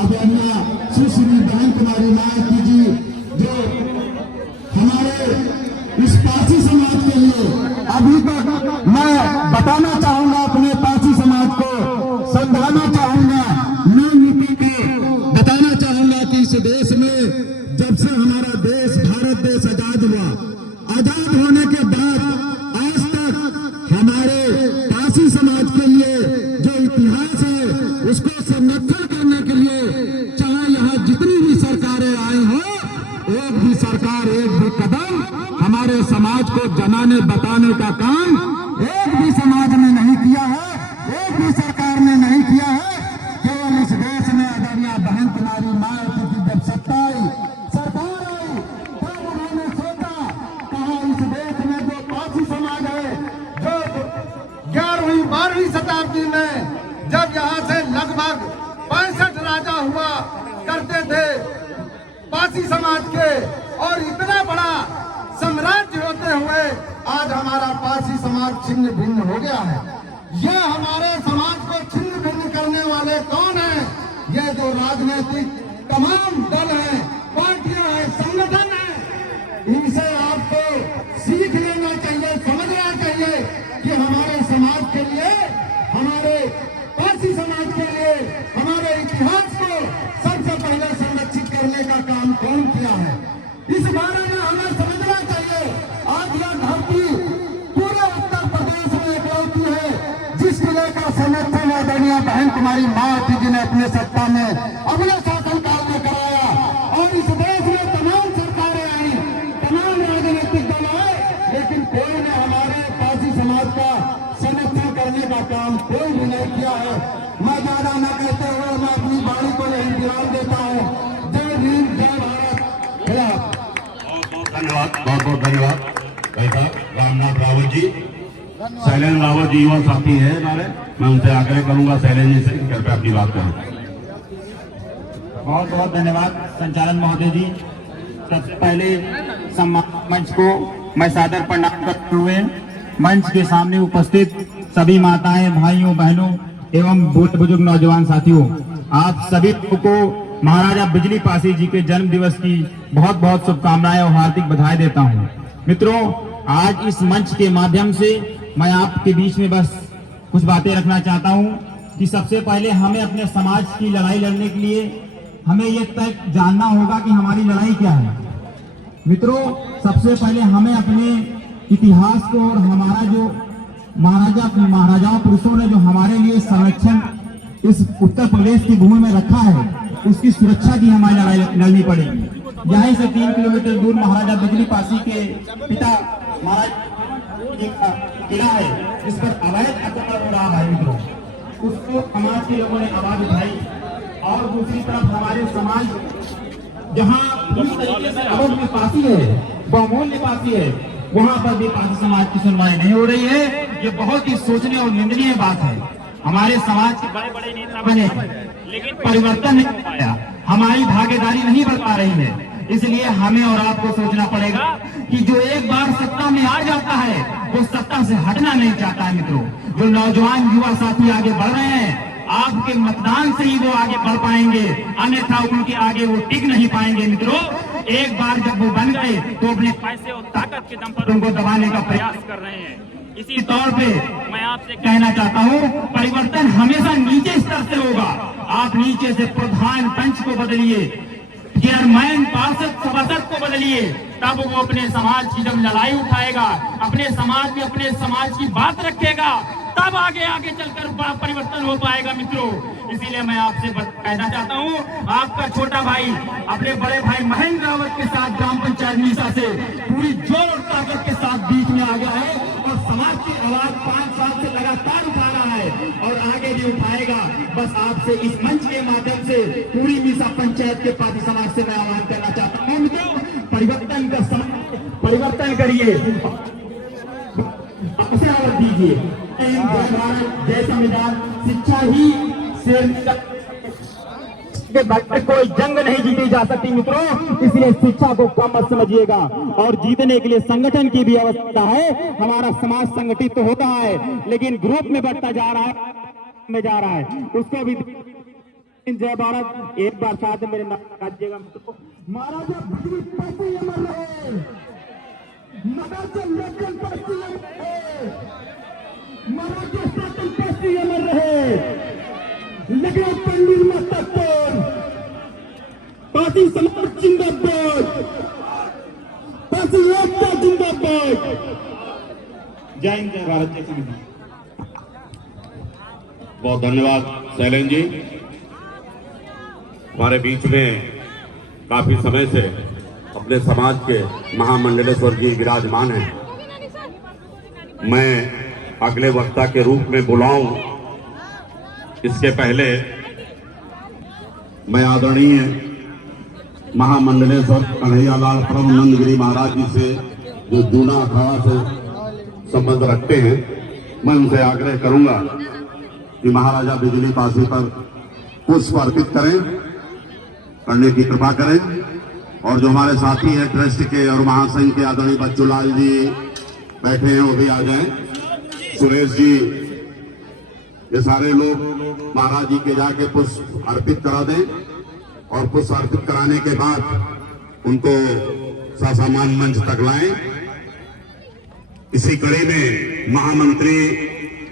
आदरणीय सुश्री बहन कुमारी मायावती जी, जो हमारे इस पासी समाज के लिए अभी तक मैं बताना चाहूंगा, अपने पासी समाज को समझाना चाहूंगा, नई नीति को बताना चाहूंगा कि इस देश में जब से हमारा देश भारत देश आजाद हुआ, आजाद होने के बाद आज तक हमारे पासी समाज के लिए जो इतिहास है उसको संरक्षण करने के लिए चाहे यहाँ जितनी भी सरकारें आई हो, एक भी सरकार, एक भी कदम हमारे समाज को जमाने बताने का काम एक भी समाज ने नहीं किया है, एक भी सरकार ने नहीं किया है। केवल इस देश में आदरणीय बहन कुमारी मायावती की जब सत्ता आई, सरकार आई, तब उन्होंने सोचा, कहा इस देश में जो पासी समाज है, जो 11वीं 12वीं शताब्दी में जब यहाँ से लगभग 65 राजा हुआ करते थे पासी समाज के, और इतना बड़ा साम्राज्य होते हुए आज हमारा पासी समाज छिन्न भिन्न हो गया है। यह हमारे समाज को छिन्न भिन्न करने वाले कौन है? ये जो राजनीतिक तमाम दल हैं, पार्टियां हैं, संगठन हैं, इनसे आपको सीख लेना चाहिए, समझना चाहिए कि हमारे समाज के लिए, हमारे पासी समाज के लिए, हमारे इतिहास को सबसे पहले संरक्षित करने का काम कौन किया है, इस बारे में हमें समझना चाहिए। आज यह धरती पूरे उत्तर प्रदेश में इकलौती है जिस किले का संरक्षण आदरणीय बहन कुमारी मायावती जी ने अपने सत्ता में, अपने शासनकाल में कराया। और इस देश में तमाम सरकारें आई, तमाम राजनीतिक दल आए, लेकिन कोई ने हमारे पासी समाज का संरक्षण करने का काम कोई भी नहीं किया है। मैं ज्यादा न कहते हुए मैं अपनी वाणी को यही विराम देता हूँ। जय भीम, जय भारत। धन्यवाद, बहुत बहुत धन्यवाद भाई साहब रामनाथ रावत जी। शैलेंद्र रावत जी युवा साथी है हमारे, मैं उनसे आग्रह करूंगा शैलेंद्र जी से कृपया अपनी बात करें। बहुत बहुत धन्यवाद संचालन महोदय जी। सबसे पहले सम्मान मंच को मैं सादर प्रणाम करते हुए मंच के सामने उपस्थित सभी माताएं, भाइयों, बहनों एवं बूढ़े बुजुर्ग नौजवान साथियों, आप सभी को महाराजा बिजली पासी जी के जन्म दिवस की बहुत बहुत शुभकामनाएं और हार्दिक बधाई देता हूं। मित्रों, आज इस मंच के माध्यम से मैं आपके बीच में बस कुछ बातें रखना चाहता हूं कि सबसे पहले हमें अपने समाज की लड़ाई लड़ने के लिए हमें ये तय जानना होगा कि हमारी लड़ाई क्या है। मित्रों, सबसे पहले हमें अपने इतिहास को और हमारा जो महाराजाओं पुरुषों ने जो हमारे लिए संरक्षण इस उत्तर प्रदेश की भूमि में रखा है, उसकी सुरक्षा की हमारी लड़ाई लड़नी पड़ेगी। यहीं से 3 किलोमीटर दूर महाराजा बिजली पासी के पिता महाराज जी का किला है, जिस पर अवैध अत्याचार हो रहा है। मित्रों, उसको समाज के लोगों ने आवाज उठाई और दूसरी तरफ हमारे समाज जहाँ पूरी तरीके से अवैध पासी है, बहुमूल्य पासी है, वहाँ पर भी पासी समाज की सुनवाई नहीं हो रही है। ये बहुत ही सोचने और निंदनीय बात है। हमारे समाज के बड़े बड़े नेता बने लेकिन परिवर्तन नहीं हो पाया, हमारी भागीदारी नहीं बढ़ पा रही है। इसलिए हमें और आपको सोचना पड़ेगा कि जो एक बार सत्ता में आ जाता है वो सत्ता से हटना नहीं चाहता है। मित्रों, जो नौजवान युवा साथी आगे बढ़ रहे हैं, आपके मतदान से ही वो आगे बढ़ पाएंगे, अन्यथा उनके आगे वो टिक नहीं पाएंगे। मित्रों, एक बार जब वो बन गए तो अपने पैसे और ताकत के दम पर उनको दबाने का प्रयास कर रहे हैं। इसी तौर पे मैं आपसे कहना चाहता हूँ, परिवर्तन हमेशा नीचे स्तर से होगा। आप नीचे से प्रधान पंच को बदलिए, चेयरमैन पार्षद सभासद को बदलिए, तब वो अपने समाज की जब लड़ाई उठाएगा, अपने समाज में अपने समाज की बात रखेगा, तब आगे आगे चलकर बड़ा परिवर्तन हो पाएगा। मित्रों, इसीलिए मैं आपसे कहना चाहता हूँ, आपका छोटा भाई अपने बड़े भाई महेंद्र रावत के साथ ग्राम पंचायत मीसा से पूरी जोर और ताकत के साथ बीच में आ गया है और समाज की आवाज 5 साल से लगातार उठा रहा है और आगे भी उठाएगा। बस आपसे इस मंच के माध्यम से पूरी मीसा पंचायत के पार्टी समाज से मैं आह्वान करना चाहता हूँ, मित्रों, परिवर्तन का समय, परिवर्तन करिए, अवसर दीजिए। जय भारत, जय संविधान। शिक्षा ही के बगैर कोई जंग नहीं जीती जा सकती। मित्रों, इसलिए शिक्षा को कम मत समझिएगा और जीतने के लिए संगठन की भी आवश्यकता है। हमारा समाज संगठित तो होता है लेकिन ग्रुप में बढ़ता जा रहा है, उसको भी जय भारत। एक बार साथ मेरे नाम दीजिएगा। महाराजा बिजली पासी अमर रहे, महाराजा लेकिन पासी अमर रहे, महाराजा शासन पासी अमर रहे, लगे पंडित महत्वपूर्ण, पासी समाज जिंदाबाद, पासी एकता जिंदाबाद। जय हिंद, जय भारत, जय संविधान। बहुत धन्यवाद शैलेंद्र जी। हमारे बीच में काफी समय से अपने समाज के महामंडलेश्वर जी विराजमान हैं। मैं अगले वक्ता के रूप में बुलाऊं इसके पहले मैं आदरणीय महामंडलेश्वर कन्हैयालाल परमानंद गिरी महाराज जी से जो जूना अखाड़ा से संबंध रखते हैं, मैं उनसे आग्रह करूंगा कि महाराजा बिजली पासी पर पुष्प अर्पित करने की कृपा करें। और जो हमारे साथी हैं ट्रस्ट के और महासंघ के आदरणीय बच्चूलाल जी बैठे हैं, वो भी आ जाएं। सुरेश जी, ये सारे लोग महाराज जी के जाके पुष्प अर्पित करा दें और पुष्प अर्पित कराने के बाद उनको ससामान मंच तक लाएं। इसी कड़ी में महामंत्री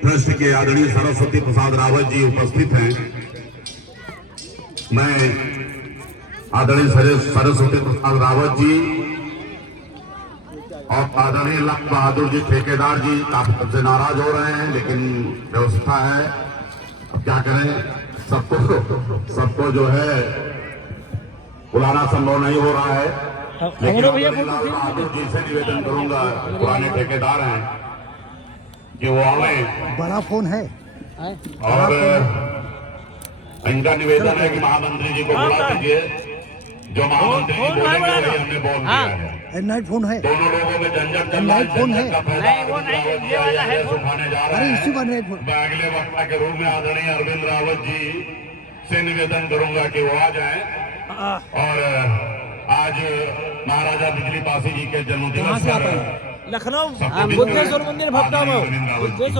ट्रस्ट के आदरणीय सरस्वती प्रसाद रावत जी उपस्थित हैं। मैं आदरणीय सरस्वती प्रसाद रावत जी और आदरणीय लाल बहादुर जी ठेकेदार जी काफी से नाराज हो रहे हैं, लेकिन व्यवस्था है, अब क्या करें। सबको जो है बुलाना संभव नहीं हो रहा है, लेकिन लाल बहादुर जी से निवेदन करूंगा, पुराने ठेकेदार हैं, कि वो आवे। बड़ा फोन है और इनका निवेदन है कि महामंत्री जी को बुला दीजिए। जो महामंत्री जी बोलेंगे वही हमने बोल दिया है। एंड्रॉइड फोन है, दोनों लोगों में झंझट चल रहा है, फोन है, उठाने जा रहा है। मैं अगले वक्ता के रूप में आदरणीय अरविंद रावत जी से निवेदन करूंगा कि वो आ जाएं और आज महाराजा बिजली पासी जी के जन्मदिवस पर लखनऊ बुद्धेश्वर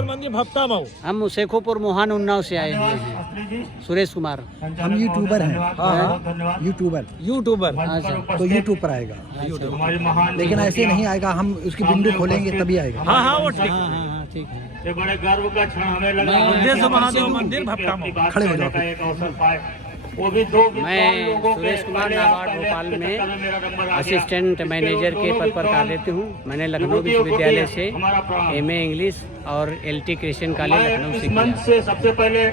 मंदिर भप्ता मऊ। हम शेखोपुर मोहन उन्नाव से आए हुए हैं। सुरेश कुमार। हम यूट्यूबर हैं। यूट्यूबर अच्छा, तो यूट्यूब पर आएगा, लेकिन ऐसे नहीं आएगा, हम उसकी विंडो खोलेंगे तभी आएगा। हाँ वो ठीक। हाँ ठीक है। ये बड़े गर्व का क्षण हमें लगा। बुद्धेश्वर महादेव मंदिर भप्ता मऊ। खड़े हो जाओ। एक अवसर पाए, वो भी दो मैं सुरेश कुमार नाबार्ड भोपाल में असिस्टेंट मैनेजर के पद पर कार्यरत हूँ। मैंने लखनऊ विश्वविद्यालय से एमए इंग्लिश और एलटी क्रिश्चियन कॉलेज लखनऊ से मंच किया। से सबसे पहले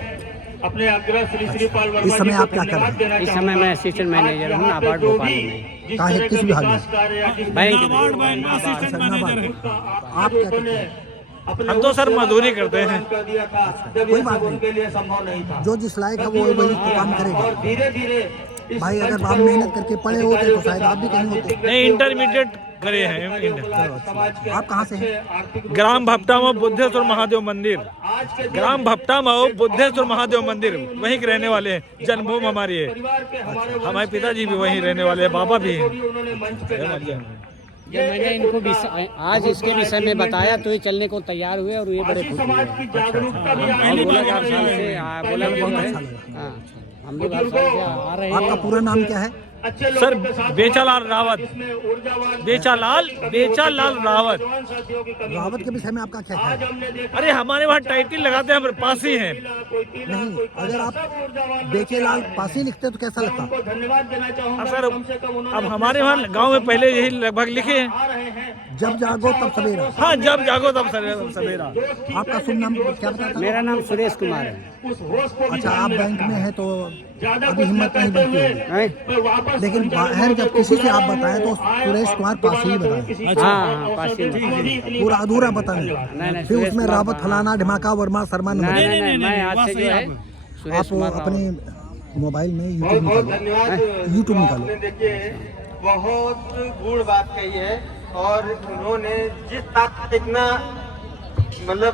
अपने अग्रह श्रीपाल वर्मा इस समय जी को आप क्या कर रहे हैं? धन्यवाद देना इस चाहूंगा। समय मैं असिस्टेंट मैनेजर हूँ नाबार्ड भोपाल में। जिस काहे तरह किस का विभाग में? विकास कार्य या जिस बैंक नाबार्ड में। Bank assistant manager. आप क्या करते हैं? हम तो सर मजदूरी करते हैं। कर दिया था जब कोई ये बात सब नहीं। उनके लिए संभव नहीं था। जो जिस लायक है वो वही तो काम करेगा। और धीरे धीरे भाई अगर आप मेहनत करके पढ़े होते तो शायद आप भी कहीं होते। नहीं, इंटरमीडिएट करे हैं। आप कहाँ से हैं? ग्राम भप्ता मऊ बुद्धेश्वर महादेव मंदिर। ग्राम भप्ता मऊ बुद्धेश्वर महादेव मंदिर वहीं के रहने वाले हैं। जन्मभूमि हमारी है। हमारे पिताजी भी वहीं रहने वाले हैं, बाबा भी हैं। जब मैंने इनको आज इसके विषय में बताया तो ये चलने को तैयार हुए और ये बड़े खुश हुए। जागरूकता भी और बोला कि आप साल से बोला कि हाँ, हम लोग हर साल से आ रहे आपका हैं। पूरा नाम क्या है? सर बेचालाल रावत। बेचालाल रावत। रावत के विषय में आपका क्या ख्याल है? अरे हमारे वहाँ टाइटल लगाते हैं, हम पास ही हैं। नहीं, अगर आप बेचेलाल पासी लिखते तो कैसा लगता? धन्यवाद देना चाहूंगा। सर अब हमारे वहाँ गांव में पहले यही लगभग लिखे हैं। जब जागो तब सवेरा। हाँ, जब जागो तब सवेरा। आपका शुभ नाम क्या बताया? मेरा नाम सुरेश कुमार है। अच्छा, आप बैंक में हैं तो अभी हिम्मत नहीं बनती होगी, लेकिन बाहर जब किसी से आप बताएं तो सुरेश कुमार पासी ही बताएं। हाँ, पासी में। पूरा अधूरा बताएं, नहीं, फिर उसमें रावत फलाना ढिमाका वर्मा शर्मा नहीं, मैं आज से जो है सुरेश आप कुमार अपनी मोबाइल में यूट्यूब निकालो। देखिए बहुत गूढ़ बात कही है और उन्होंने जिस तक इतना मतलब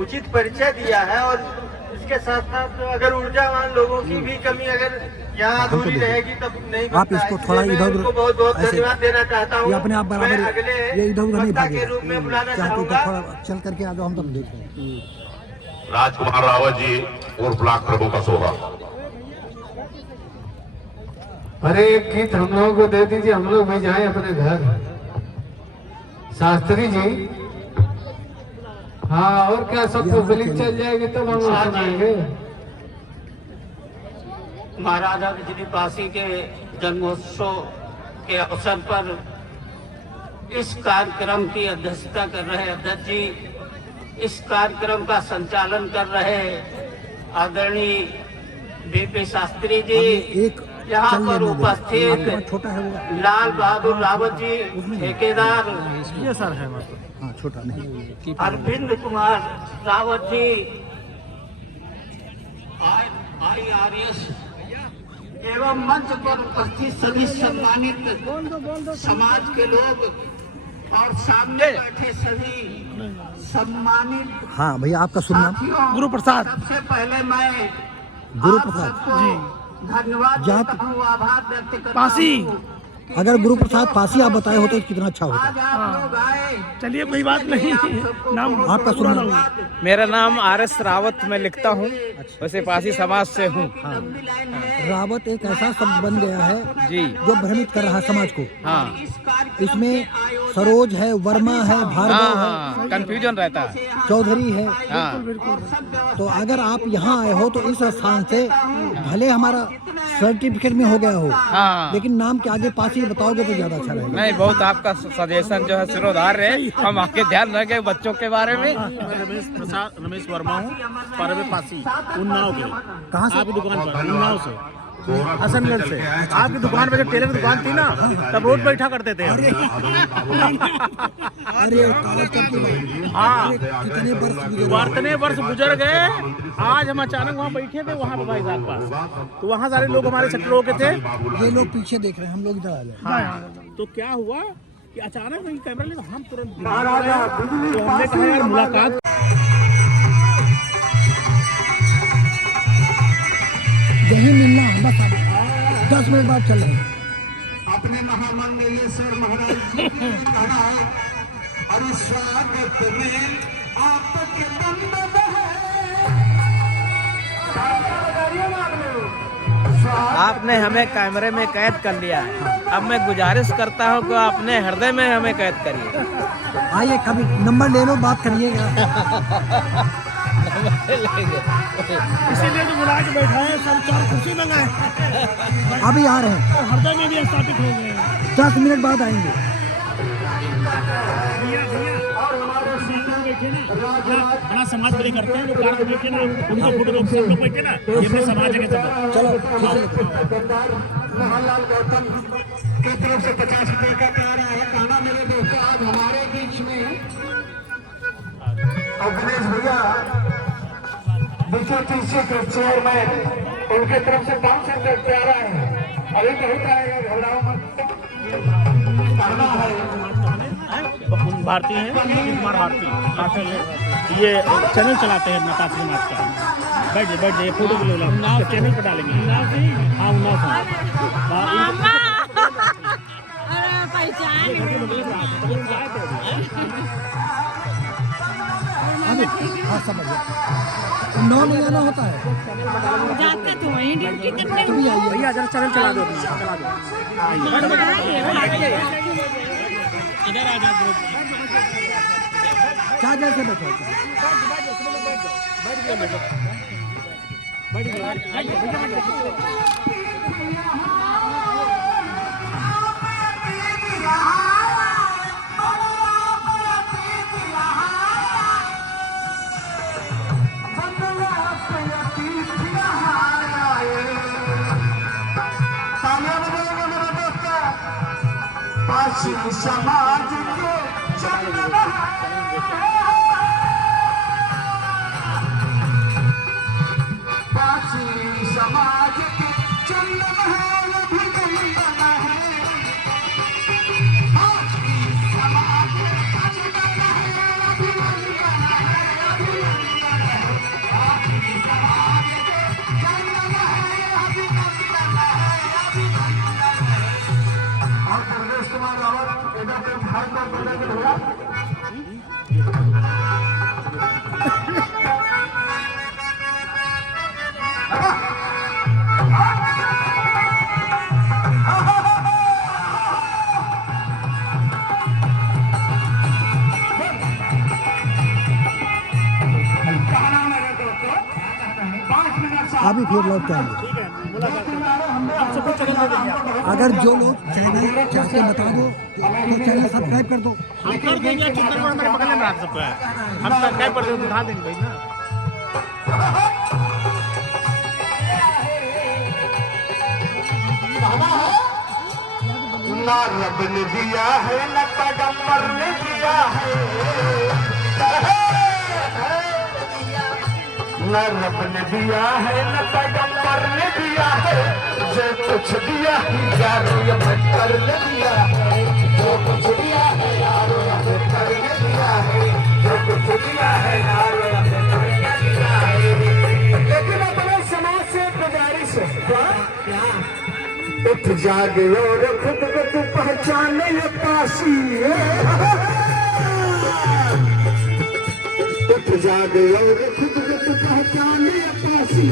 उचित परिचय दिया है और इसके साथ साथ अगर ऊर्जावान लोगों की भी कमी अगर यहाँ अधूरी रहेगी तब नहीं आप इसको थोड़ा इधर बहुत बहुत ऐसे धन्यवाद देना चाहता हूँ। ये अपने आप बराबर मैं अगले ये इधर उधर नहीं वक्ता भागे के रूप में बुलाना चाहते तो चाहूंगा। थोड़ा चल करके आ जाओ, हम तब देख रहे हैं। राजकुमार रावत जी और ब्लॉक प्रभु का शोभा। अरे एक गीत हम लोगों को दे दीजिए, हम लोग भी जाए अपने घर। शास्त्री जी, हाँ और क्या सबको फिल्म चल जाएगी तब हम सुनाएंगे। महाराजा बिजली पासी के जन्मोत्सव के अवसर पर इस कार्यक्रम की अध्यक्षता कर रहे अध्यक्ष जी, इस कार्यक्रम का संचालन कर रहे आदरणीय बीपी शास्त्री जी, एक यहाँ पर उपस्थित छोटा है वो। लाल बहादुर रावत जी ठेकेदार, ये सर है हाँ, छोटा नहीं। अरविंद कुमार रावत जी IRS एवं मंच पर उपस्थित सभी सम्मानित समाज के लोग और सामने बैठे सभी सम्मानित हाँ भैया, आपका शुभ नाम? साथियों, गुरु प्रसाद। सबसे पहले मैं गुरु आप प्रसाद सबको धन्यवाद जात देता हूँ, आभार व्यक्त करता पासी। हूँ। अगर गुरु प्रसाद पासी आप बताए होते तो कितना अच्छा होता। आज आप लोग आए, चलिए कोई बात नहीं। नाम आपका शुभ नाम? मेरा नाम RS रावत मैं लिखता हूँ, वैसे पासी समाज से हूँ। रावत एक ऐसा शब्द बन गया है जी, जो भ्रमित कर रहा है समाज को। हाँ इसमें सरोज है, वर्मा है, भार्गव है, हाँ, कंफ्यूजन रहता है। चौधरी है। हाँ, तो अगर आप यहाँ आए हो तो इस स्थान से भले हमारा सर्टिफिकेट में हो गया हो, हाँ। लेकिन नाम के आगे पासी बताओगे तो ज्यादा अच्छा रहेगा। नहीं, बहुत आपका सजेशन जो है सिरोधार है, हम आके ध्यान रखें बच्चों के बारे में। रमेश वर्मा हूँ, परवे पासी उन्नाव के। कहाँ से? आपकी दुकान पर उन्नाव से, हसनगढ़ से। आपकी दुकान पे जो टेलर की दुकान थी ना, तब रोड पे बैठा करते थे। अरे कागज करके हाँ, कितने वर्ष गुजरे? कितने वर्ष गुजर गए। आज हम अचानक वहाँ बैठे थे, वहाँ पे भाई साहब पास, तो वहाँ सारे लोग हमारे सेक्टरों के थे। ये लोग पीछे देख रहे हैं, हम लोग इधर आ जाए। हाँ, तो क्या हुआ कि अचानक वही कैमरा ले, हम तुरंत तो हमने कहा यार मुलाकात। यही मिलना बस, 10 मिनट बाद चल रहे हैं। अपने महामंडलेश्वर महाराज जी ने कहा है और इस स्वागत में आपके बंद है। आपने हमें कैमरे में कैद कर लिया है, अब मैं गुजारिश करता हूं कि अपने हृदय में हमें कैद करिए। आइए कभी नंबर ले लो, बात करिएगा। इसीलिए तो बुला के बैठा है, सब 4 कुर्सी मंगाए, अभी आ रहे हैं, हृदय में भी स्थापित हो गए हैं। 10 मिनट बाद आएंगे। और हमारे बड़ा समाज बड़े करते हैं लोग, कार बैठे ना उनका फोटो लोग सब लोग बैठे ना, ये अपने समाज के सब। चलो मोहनलाल गौतम की तरफ से 50 रुपए का प्यारा है गाना। मेरे दोस्तों आज हमारे बीच में अखिलेश भैया बीकेटीसी के चेयरमैन, उनके तरफ से 500 रुपए प्यारा है। अभी बहुत आएगा, घबराओ मत, करना है। भारती हैं, कुमार भारती, ये चैनल चलाते हैं अपना काशी समाज का। बैठ जाइए फोटो के लिए चैनल पर डालेंगे। हाँ नौ नहीं आना होता है, जाते तो वहीं ड्यूटी करते तुम भी आइए। भैया जरा चैनल चला दो, इधर आ जाओ। क्या जैसे बैठो, पासी समाज के जन्म पासी समाज के जन्म है, अभिनंदन है। पासी समाज के जन्म है, अभिनंदन है, अभिनंदन है। पासी समाज के जन्म है, अभिनंदन है, अभिनंदन है। और प्रदेश कुमार रावत इधर से भारत में बोले के होगा। अभी फिर लौट के आएंगे। अगर जो लोग चैनल चाहते बता दो तो चैनल सब्सक्राइब कर दो। कर देंगे, मेरे बगल में रख सकते हैं हम, सब्सक्राइब कर देंगे, दिखा देंगे भाई ना। ना रब ने दिया है, न पैगंबर ने दिया है, न रब ने दिया है, न पैगंबर ने दिया है। जो कुछ दिया यारो अम्बेडकर ने दिया है, जो कुछ दिया है यारो अम्बेडकर ने दिया है, जो कुछ दिया है यारो अम्बेडकर ने दिया है। लेकिन अपने समाज से गुजारिश क्या, उठ जागे और खुद को तू पहचाने ये पासी, उठ जागे और खुद को तू पहचाने ये पासी।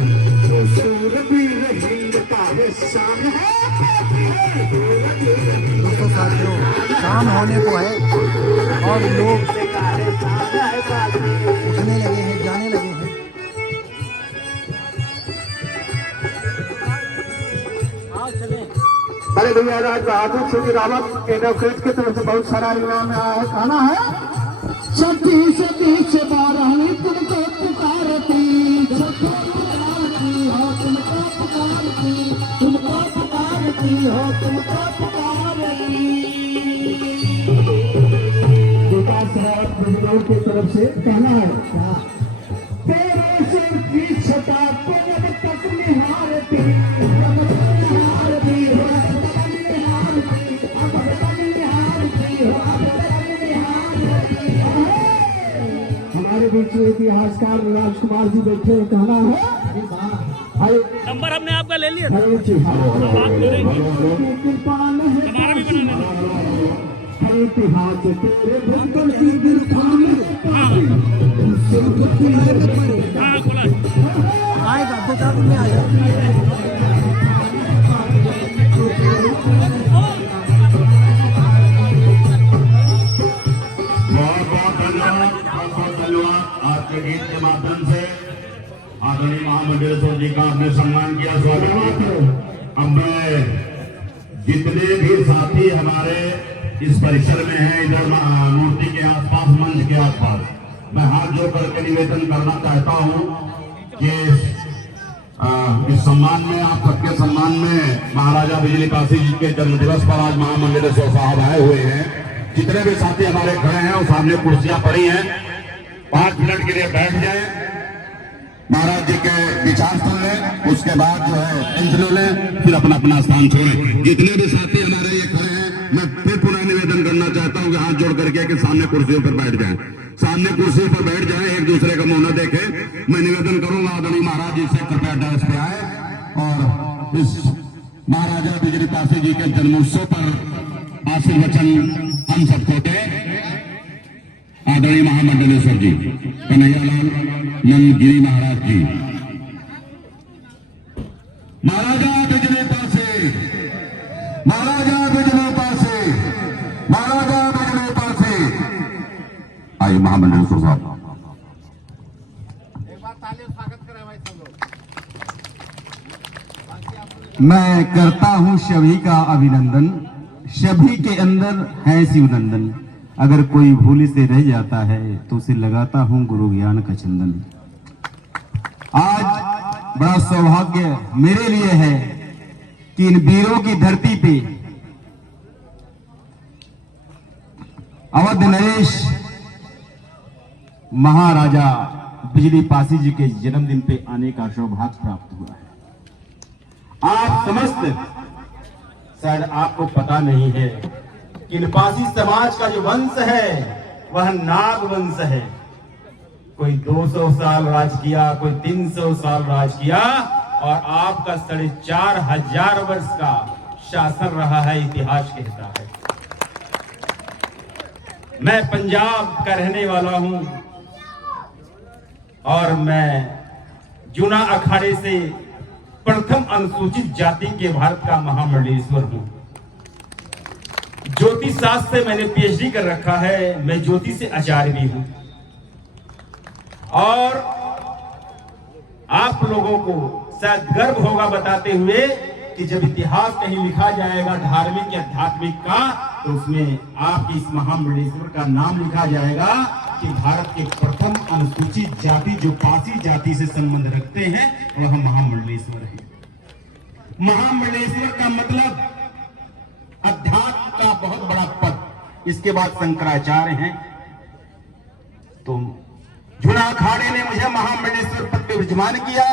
तो सूरबीर हिंद का शान है। दोस्तों साथियों, शाम होने को है और लोग उठने लगे हैं, जाने लगे हैं। बड़े भैया राज बहादुर सिंह रावत एडवोकेट की तरफ से बहुत सारा इनाम आया है। खाना है सती से 12वीं तुमको पुकारती, तुमको पुकारती हो, तुमको पुकारती, तुमको पुकारती हो, तुमको पुकारती। विकास रावत बुजुर्गों की तरफ से कहना है क्या, तेरे सिर की छटा को जब तक निहारती, हमारे बीच में इतिहासकार राजकुमार जी बैठे हैं। कहना है नंबर हमने आपका ले लिया, कृपान है, इतिहास तेरे भूतल की गिरफ्तार आएगा 2-4 दिन में आएगा। बहुत धन्यवाद। आपके गीत के माध्यम से आदरणीय महामंडलेश्वर जी का आपने सम्मान किया, स्वागत किया। अब मैं जितने भी साथी हमारे इस परिसर में हैं, इधर मूर्ति के आसपास, मंच के आसपास, मैं हाथ जोड़ करके निवेदन करना चाहता हूं कि इस सम्मान में, आप सबके सम्मान में महाराजा बिजली काशी जी के जन्म दिवस पर आज महामंडलेश्वर साहब आए हुए हैं। जितने भी साथी हमारे खड़े हैं, वो सामने कुर्सियां पड़ी हैं, 5 मिनट के लिए बैठ जाएं, महाराज जी के विचार सुन लें, उसके बाद जो है इंटरव्यू लें, फिर अपना अपना स्थान छोड़ें। जितने भी साथी हमारे ये खड़े हैं, मैं फिर पुनः निवेदन करना चाहता हूं कि हाथ जोड़ करके कि सामने कुर्सियों पर बैठ जाएं, सामने कुर्सियों पर बैठ जाएं, एक दूसरे का मुंह न देखें। मैं निवेदन करूंगा आदरणीय महाराज जी से कृपया डायस पे आए और इस महाराजा बिजली काशी जी के जन्मोत्सव पर आशीर्वचन हम सबको दें। आदरणीय महामंडलेश्वर जी, कन्हैयालाल नंदगिरी महाराज जी। महाराजा बिजली पासे, महाराजा बिजली पासे, महाराजा बिजली पासे। आइए महामंडलेश्वर साहब। मैं करता हूं सभी का अभिनंदन, सभी के अंदर है शिवनंदन। अगर कोई भूल से रह जाता है तो उसे लगाता हूं गुरु ज्ञान का चंदन। आज बड़ा सौभाग्य मेरे लिए है कि इन वीरों की धरती पे अवध नरेश महाराजा बिजली पासी जी के जन्मदिन पे आने का सौभाग्य प्राप्त हुआ है। आप समस्त शायद आपको पता नहीं है कि पासी समाज का जो वंश है वह नाग वंश है। कोई 200 साल राज किया, कोई 300 साल राज किया, और आपका 4,500 वर्ष का शासन रहा है, इतिहास कहता है। मैं पंजाब का रहने वाला हूं और मैं जूना अखाड़े से प्रथम अनुसूचित जाति के भारत का महामंडलेश्वर हूं। ज्योतिष शास्त्र से मैंने पीएचडी कर रखा है। मैं ज्योतिष से आचार्य भी हूं। और आप लोगों को शायद गर्व होगा बताते हुए कि जब इतिहास कहीं लिखा जाएगा धार्मिक या आध्यात्मिक का, तो उसमें आपके इस महामंडलेश्वर का नाम लिखा जाएगा कि भारत के प्रथम अनुसूचित जाति जो पासी जाति से संबंध रखते हैं वह महामंडलेश्वर है। महामंडलेश्वर का मतलब अध्यात्म का बहुत बड़ा पद। इसके बाद शंकराचार्य हैं। तो जूना अखाड़े ने मुझे महामंडलेश्वर पद पे विराजमान किया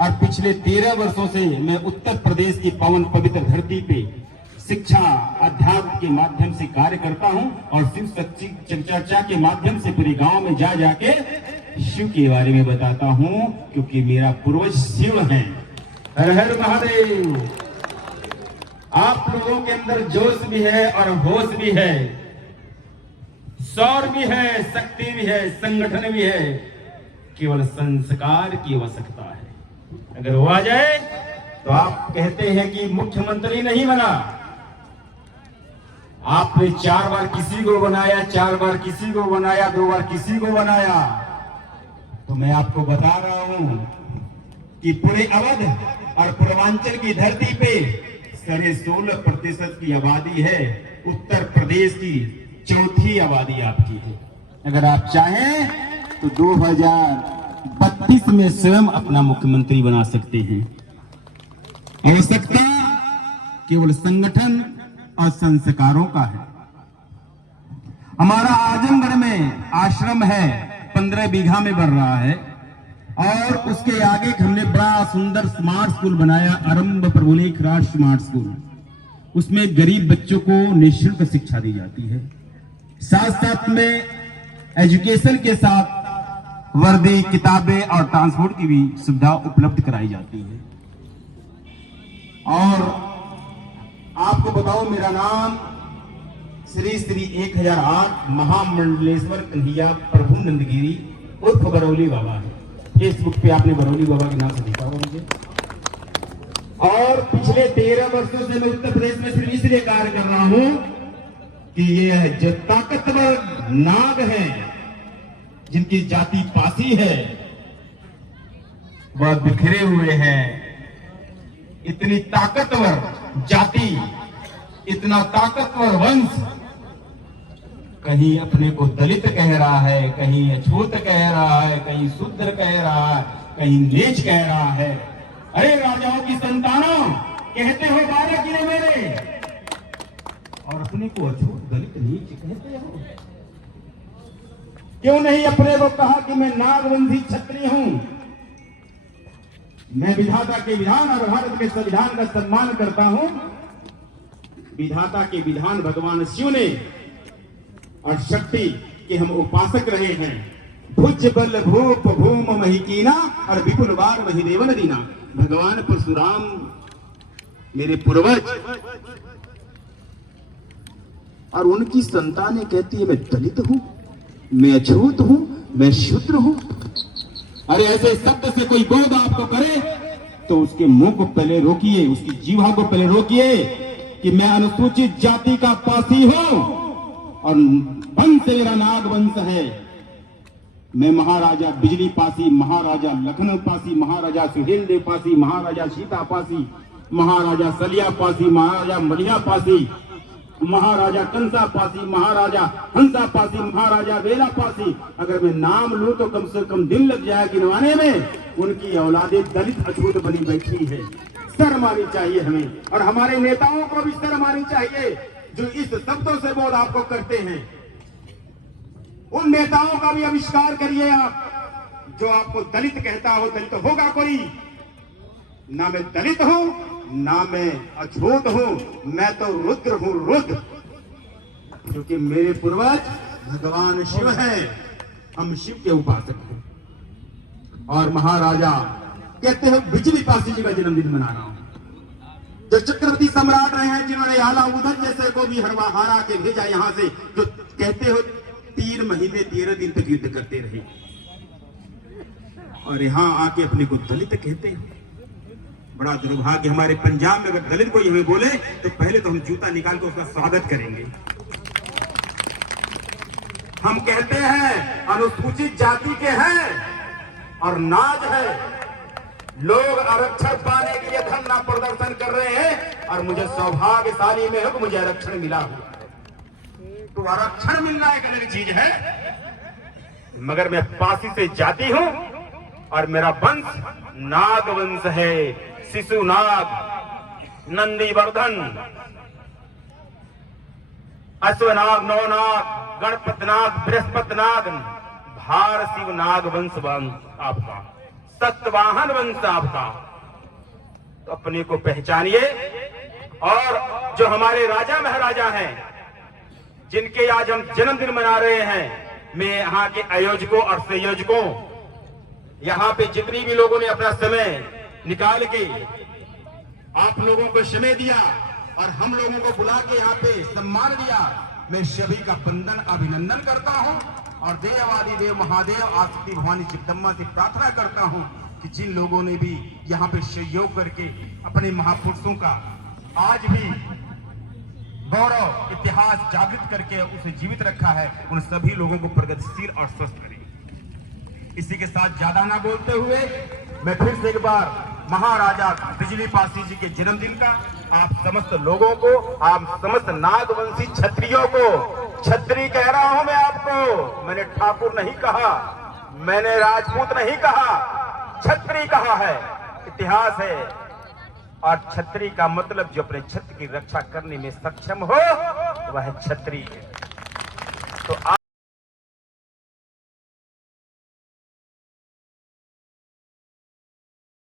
और पिछले 13 वर्षों से मैं उत्तर प्रदेश की पावन पवित्र धरती पे शिक्षा अध्यात्म के माध्यम से कार्य करता हूं और शिव चर्चा के माध्यम से पूरे गांव में जा जाके शिव के बारे में बताता हूं, क्योंकि मेरा पूर्वज शिव है। हर हर महादेव। आप लोगों के अंदर जोश भी है और होश भी है, शौर्य भी है, शक्ति भी है, संगठन भी है। केवल संस्कार की आवश्यकता है। अगर वो आ जाए तो आप कहते हैं कि मुख्यमंत्री नहीं बना, आपने 4 बार किसी को बनाया, 4 बार किसी को बनाया, 2 बार किसी को बनाया। तो मैं आपको बता रहा हूं कि पूरे अवध और पूर्वांचल की धरती पे 16.5% की आबादी है। उत्तर प्रदेश की 4थी आबादी आपकी है। अगर आप चाहें तो 2032 में स्वयं अपना मुख्यमंत्री बना सकते हैं। आवश्यकता केवल संगठन और संस्कारों का है। हमारा आजमगढ़ में आश्रम है, 15 बीघा में बढ़ रहा है, और उसके आगे हमने बड़ा सुंदर स्मार्ट स्कूल बनाया, आरंभ प्रभुलेख राज स्मार्ट स्कूल। उसमें गरीब बच्चों को निःशुल्क शिक्षा दी जाती है। साथ साथ में एजुकेशन के साथ वर्दी, किताबें और ट्रांसपोर्ट की भी सुविधा उपलब्ध कराई जाती है। और आपको बताओ, मेरा नाम श्री श्री 1008 महामंडलेश्वर कन्हैया प्रभु नंदगिरी उर्फ बरौली बाबा है। फेसबुक पे आपने बरौली बाबा के नाम से देखा होगा मुझे। और पिछले 13 वर्षों से मैं उत्तर प्रदेश में सिर्फ इसलिए कार्य कर रहा हूं कि ये जो ताकतवर नाग है, जिनकी जाति पासी है, वह बिखरे हुए हैं। इतनी ताकतवर जाति, इतना ताकतवर वंश कहीं अपने को दलित कह रहा है, कहीं अछूत कह रहा है, कहीं शूद्र कह रहा है, कहीं नीच कह रहा है। अरे राजाओं की संतानों, कहते हो 12 किले मेरे, और अपने को अछूत दलित नीच कहते हो। क्यों नहीं अपने को कहा कि मैं नागवंशी क्षत्रिय हूं। मैं विधाता के विधान और भारत के संविधान का सम्मान करता हूं। विधाता के विधान भगवान शिव ने और शक्ति के हम उपासक रहे हैं। भुज बल भूप भूम महिकीना और विपुल बार महिदेवन दीना। भगवान परशुराम मेरे पूर्वज, और उनकी संतानें कहती है मैं दलित हूं, मैं अछूत हूं, मैं शूद्र हूं। अरे ऐसे शब्द से कोई बोध आपको करे तो उसके मुंह को पहले रोकिए, उसकी जीवा को पहले रोकिए कि मैं अनुसूचित जाति का पासी हूं और वंश मेरा नाग वंश है। मैं महाराजा बिजली पासी, महाराजा लखनऊ पासी, महाराजा सुहेल देव पासी, महाराजा सीता पासी, महाराजा सलिया पासी, महाराजा मलिया पासी, महाराजा कंसा पासी, महाराजा हंसा पासी, महाराजा वेला पासी। अगर मैं नाम लूं तो कम से कम दिन लग जाए गिनवाने में। उनकी औलादे दलित अछूत बनी बैठी है। शर्म आनी चाहिए हमें, और हमारे नेताओं को भी शर्म आनी चाहिए जो इस शब्दों से बोध आपको करते हैं। उन नेताओं का भी आविष्कार करिए आप जो आपको दलित कहता हो। दलित होगा कोई? ना मैं दलित हूं, ना मैं अछूत हूं, मैं तो रुद्र हूं, रुद्र। क्योंकि मेरे पूर्वज भगवान शिव हैं, हम शिव के उपासक हैं। और महाराजा कहते हैं बिजली पासी जी का जन्मदिन मना रहा हूं। जो चक्रवर्ती सम्राट रहे हैं, जिन्होंने आला उदय जैसे को भी हरा के भेजा यहां से, जो कहते हो 3 महीने 13 दिन तक युद्ध करते रहे, और यहां आके अपने को दलित कहते हैं। बड़ा दुर्भाग्य। हमारे पंजाब में अगर दलित कोई हमें बोले तो पहले तो हम जूता निकाल कर उसका स्वागत करेंगे। हम कहते हैं अनुसूचित जाति के हैं और नाज है। लोग आरक्षण पाने के लिए धरना प्रदर्शन कर रहे हैं, और मुझे सौभाग्यशाली में हो कि मुझे आरक्षण मिला हो। तो आरक्षण मिलना एक अलग चीज है, मगर मैं पासी से जाति हूं और मेरा वंश नाग वंश है। शिशु नाग, नंदीवर्धन, अश्वनाग, नौनाग, गणपत नाग, बृहस्पति नाग, भार शिव नाग वंश आपका, सतवाहन वंश आपका। तो अपने को पहचानिए। और जो हमारे राजा महाराजा हैं, जिनके आज हम जन्मदिन मना रहे हैं, मैं यहाँ के आयोजकों और संयोजकों, यहाँ पे जितनी भी लोगों ने अपना समय निकाल के आप लोगों को समय दिया और हम लोगों को बुला के यहाँ पे सम्मान दिया, मैं सभी का वंदन अभिनंदन करता हूँ। और देवादि देव महादेव आदिशक्ति भवानी जगदम्बा से प्रार्थना करता हूँ कि जिन लोगों ने भी यहाँ पे सहयोग करके अपने महापुरुषों का आज भी गौरव इतिहास जागृत करके उसे जीवित रखा है, उन सभी लोगों को प्रगतिशील और स्वस्थ करें। इसी के साथ ज्यादा ना बोलते हुए मैं फिर से एक बार महाराजा बिजली पासी जी के जन्मदिन का आप समस्त लोगों को, आप समस्त नागवंशी क्षत्रियों को, क्षत्रिय कह रहा हूं मैं आपको। मैंने ठाकुर नहीं कहा, मैंने राजपूत नहीं कहा, क्षत्रिय कहा है। इतिहास है। और क्षत्रिय का मतलब जो अपने क्षेत्र की रक्षा करने में सक्षम हो, वह क्षत्रिय है। तो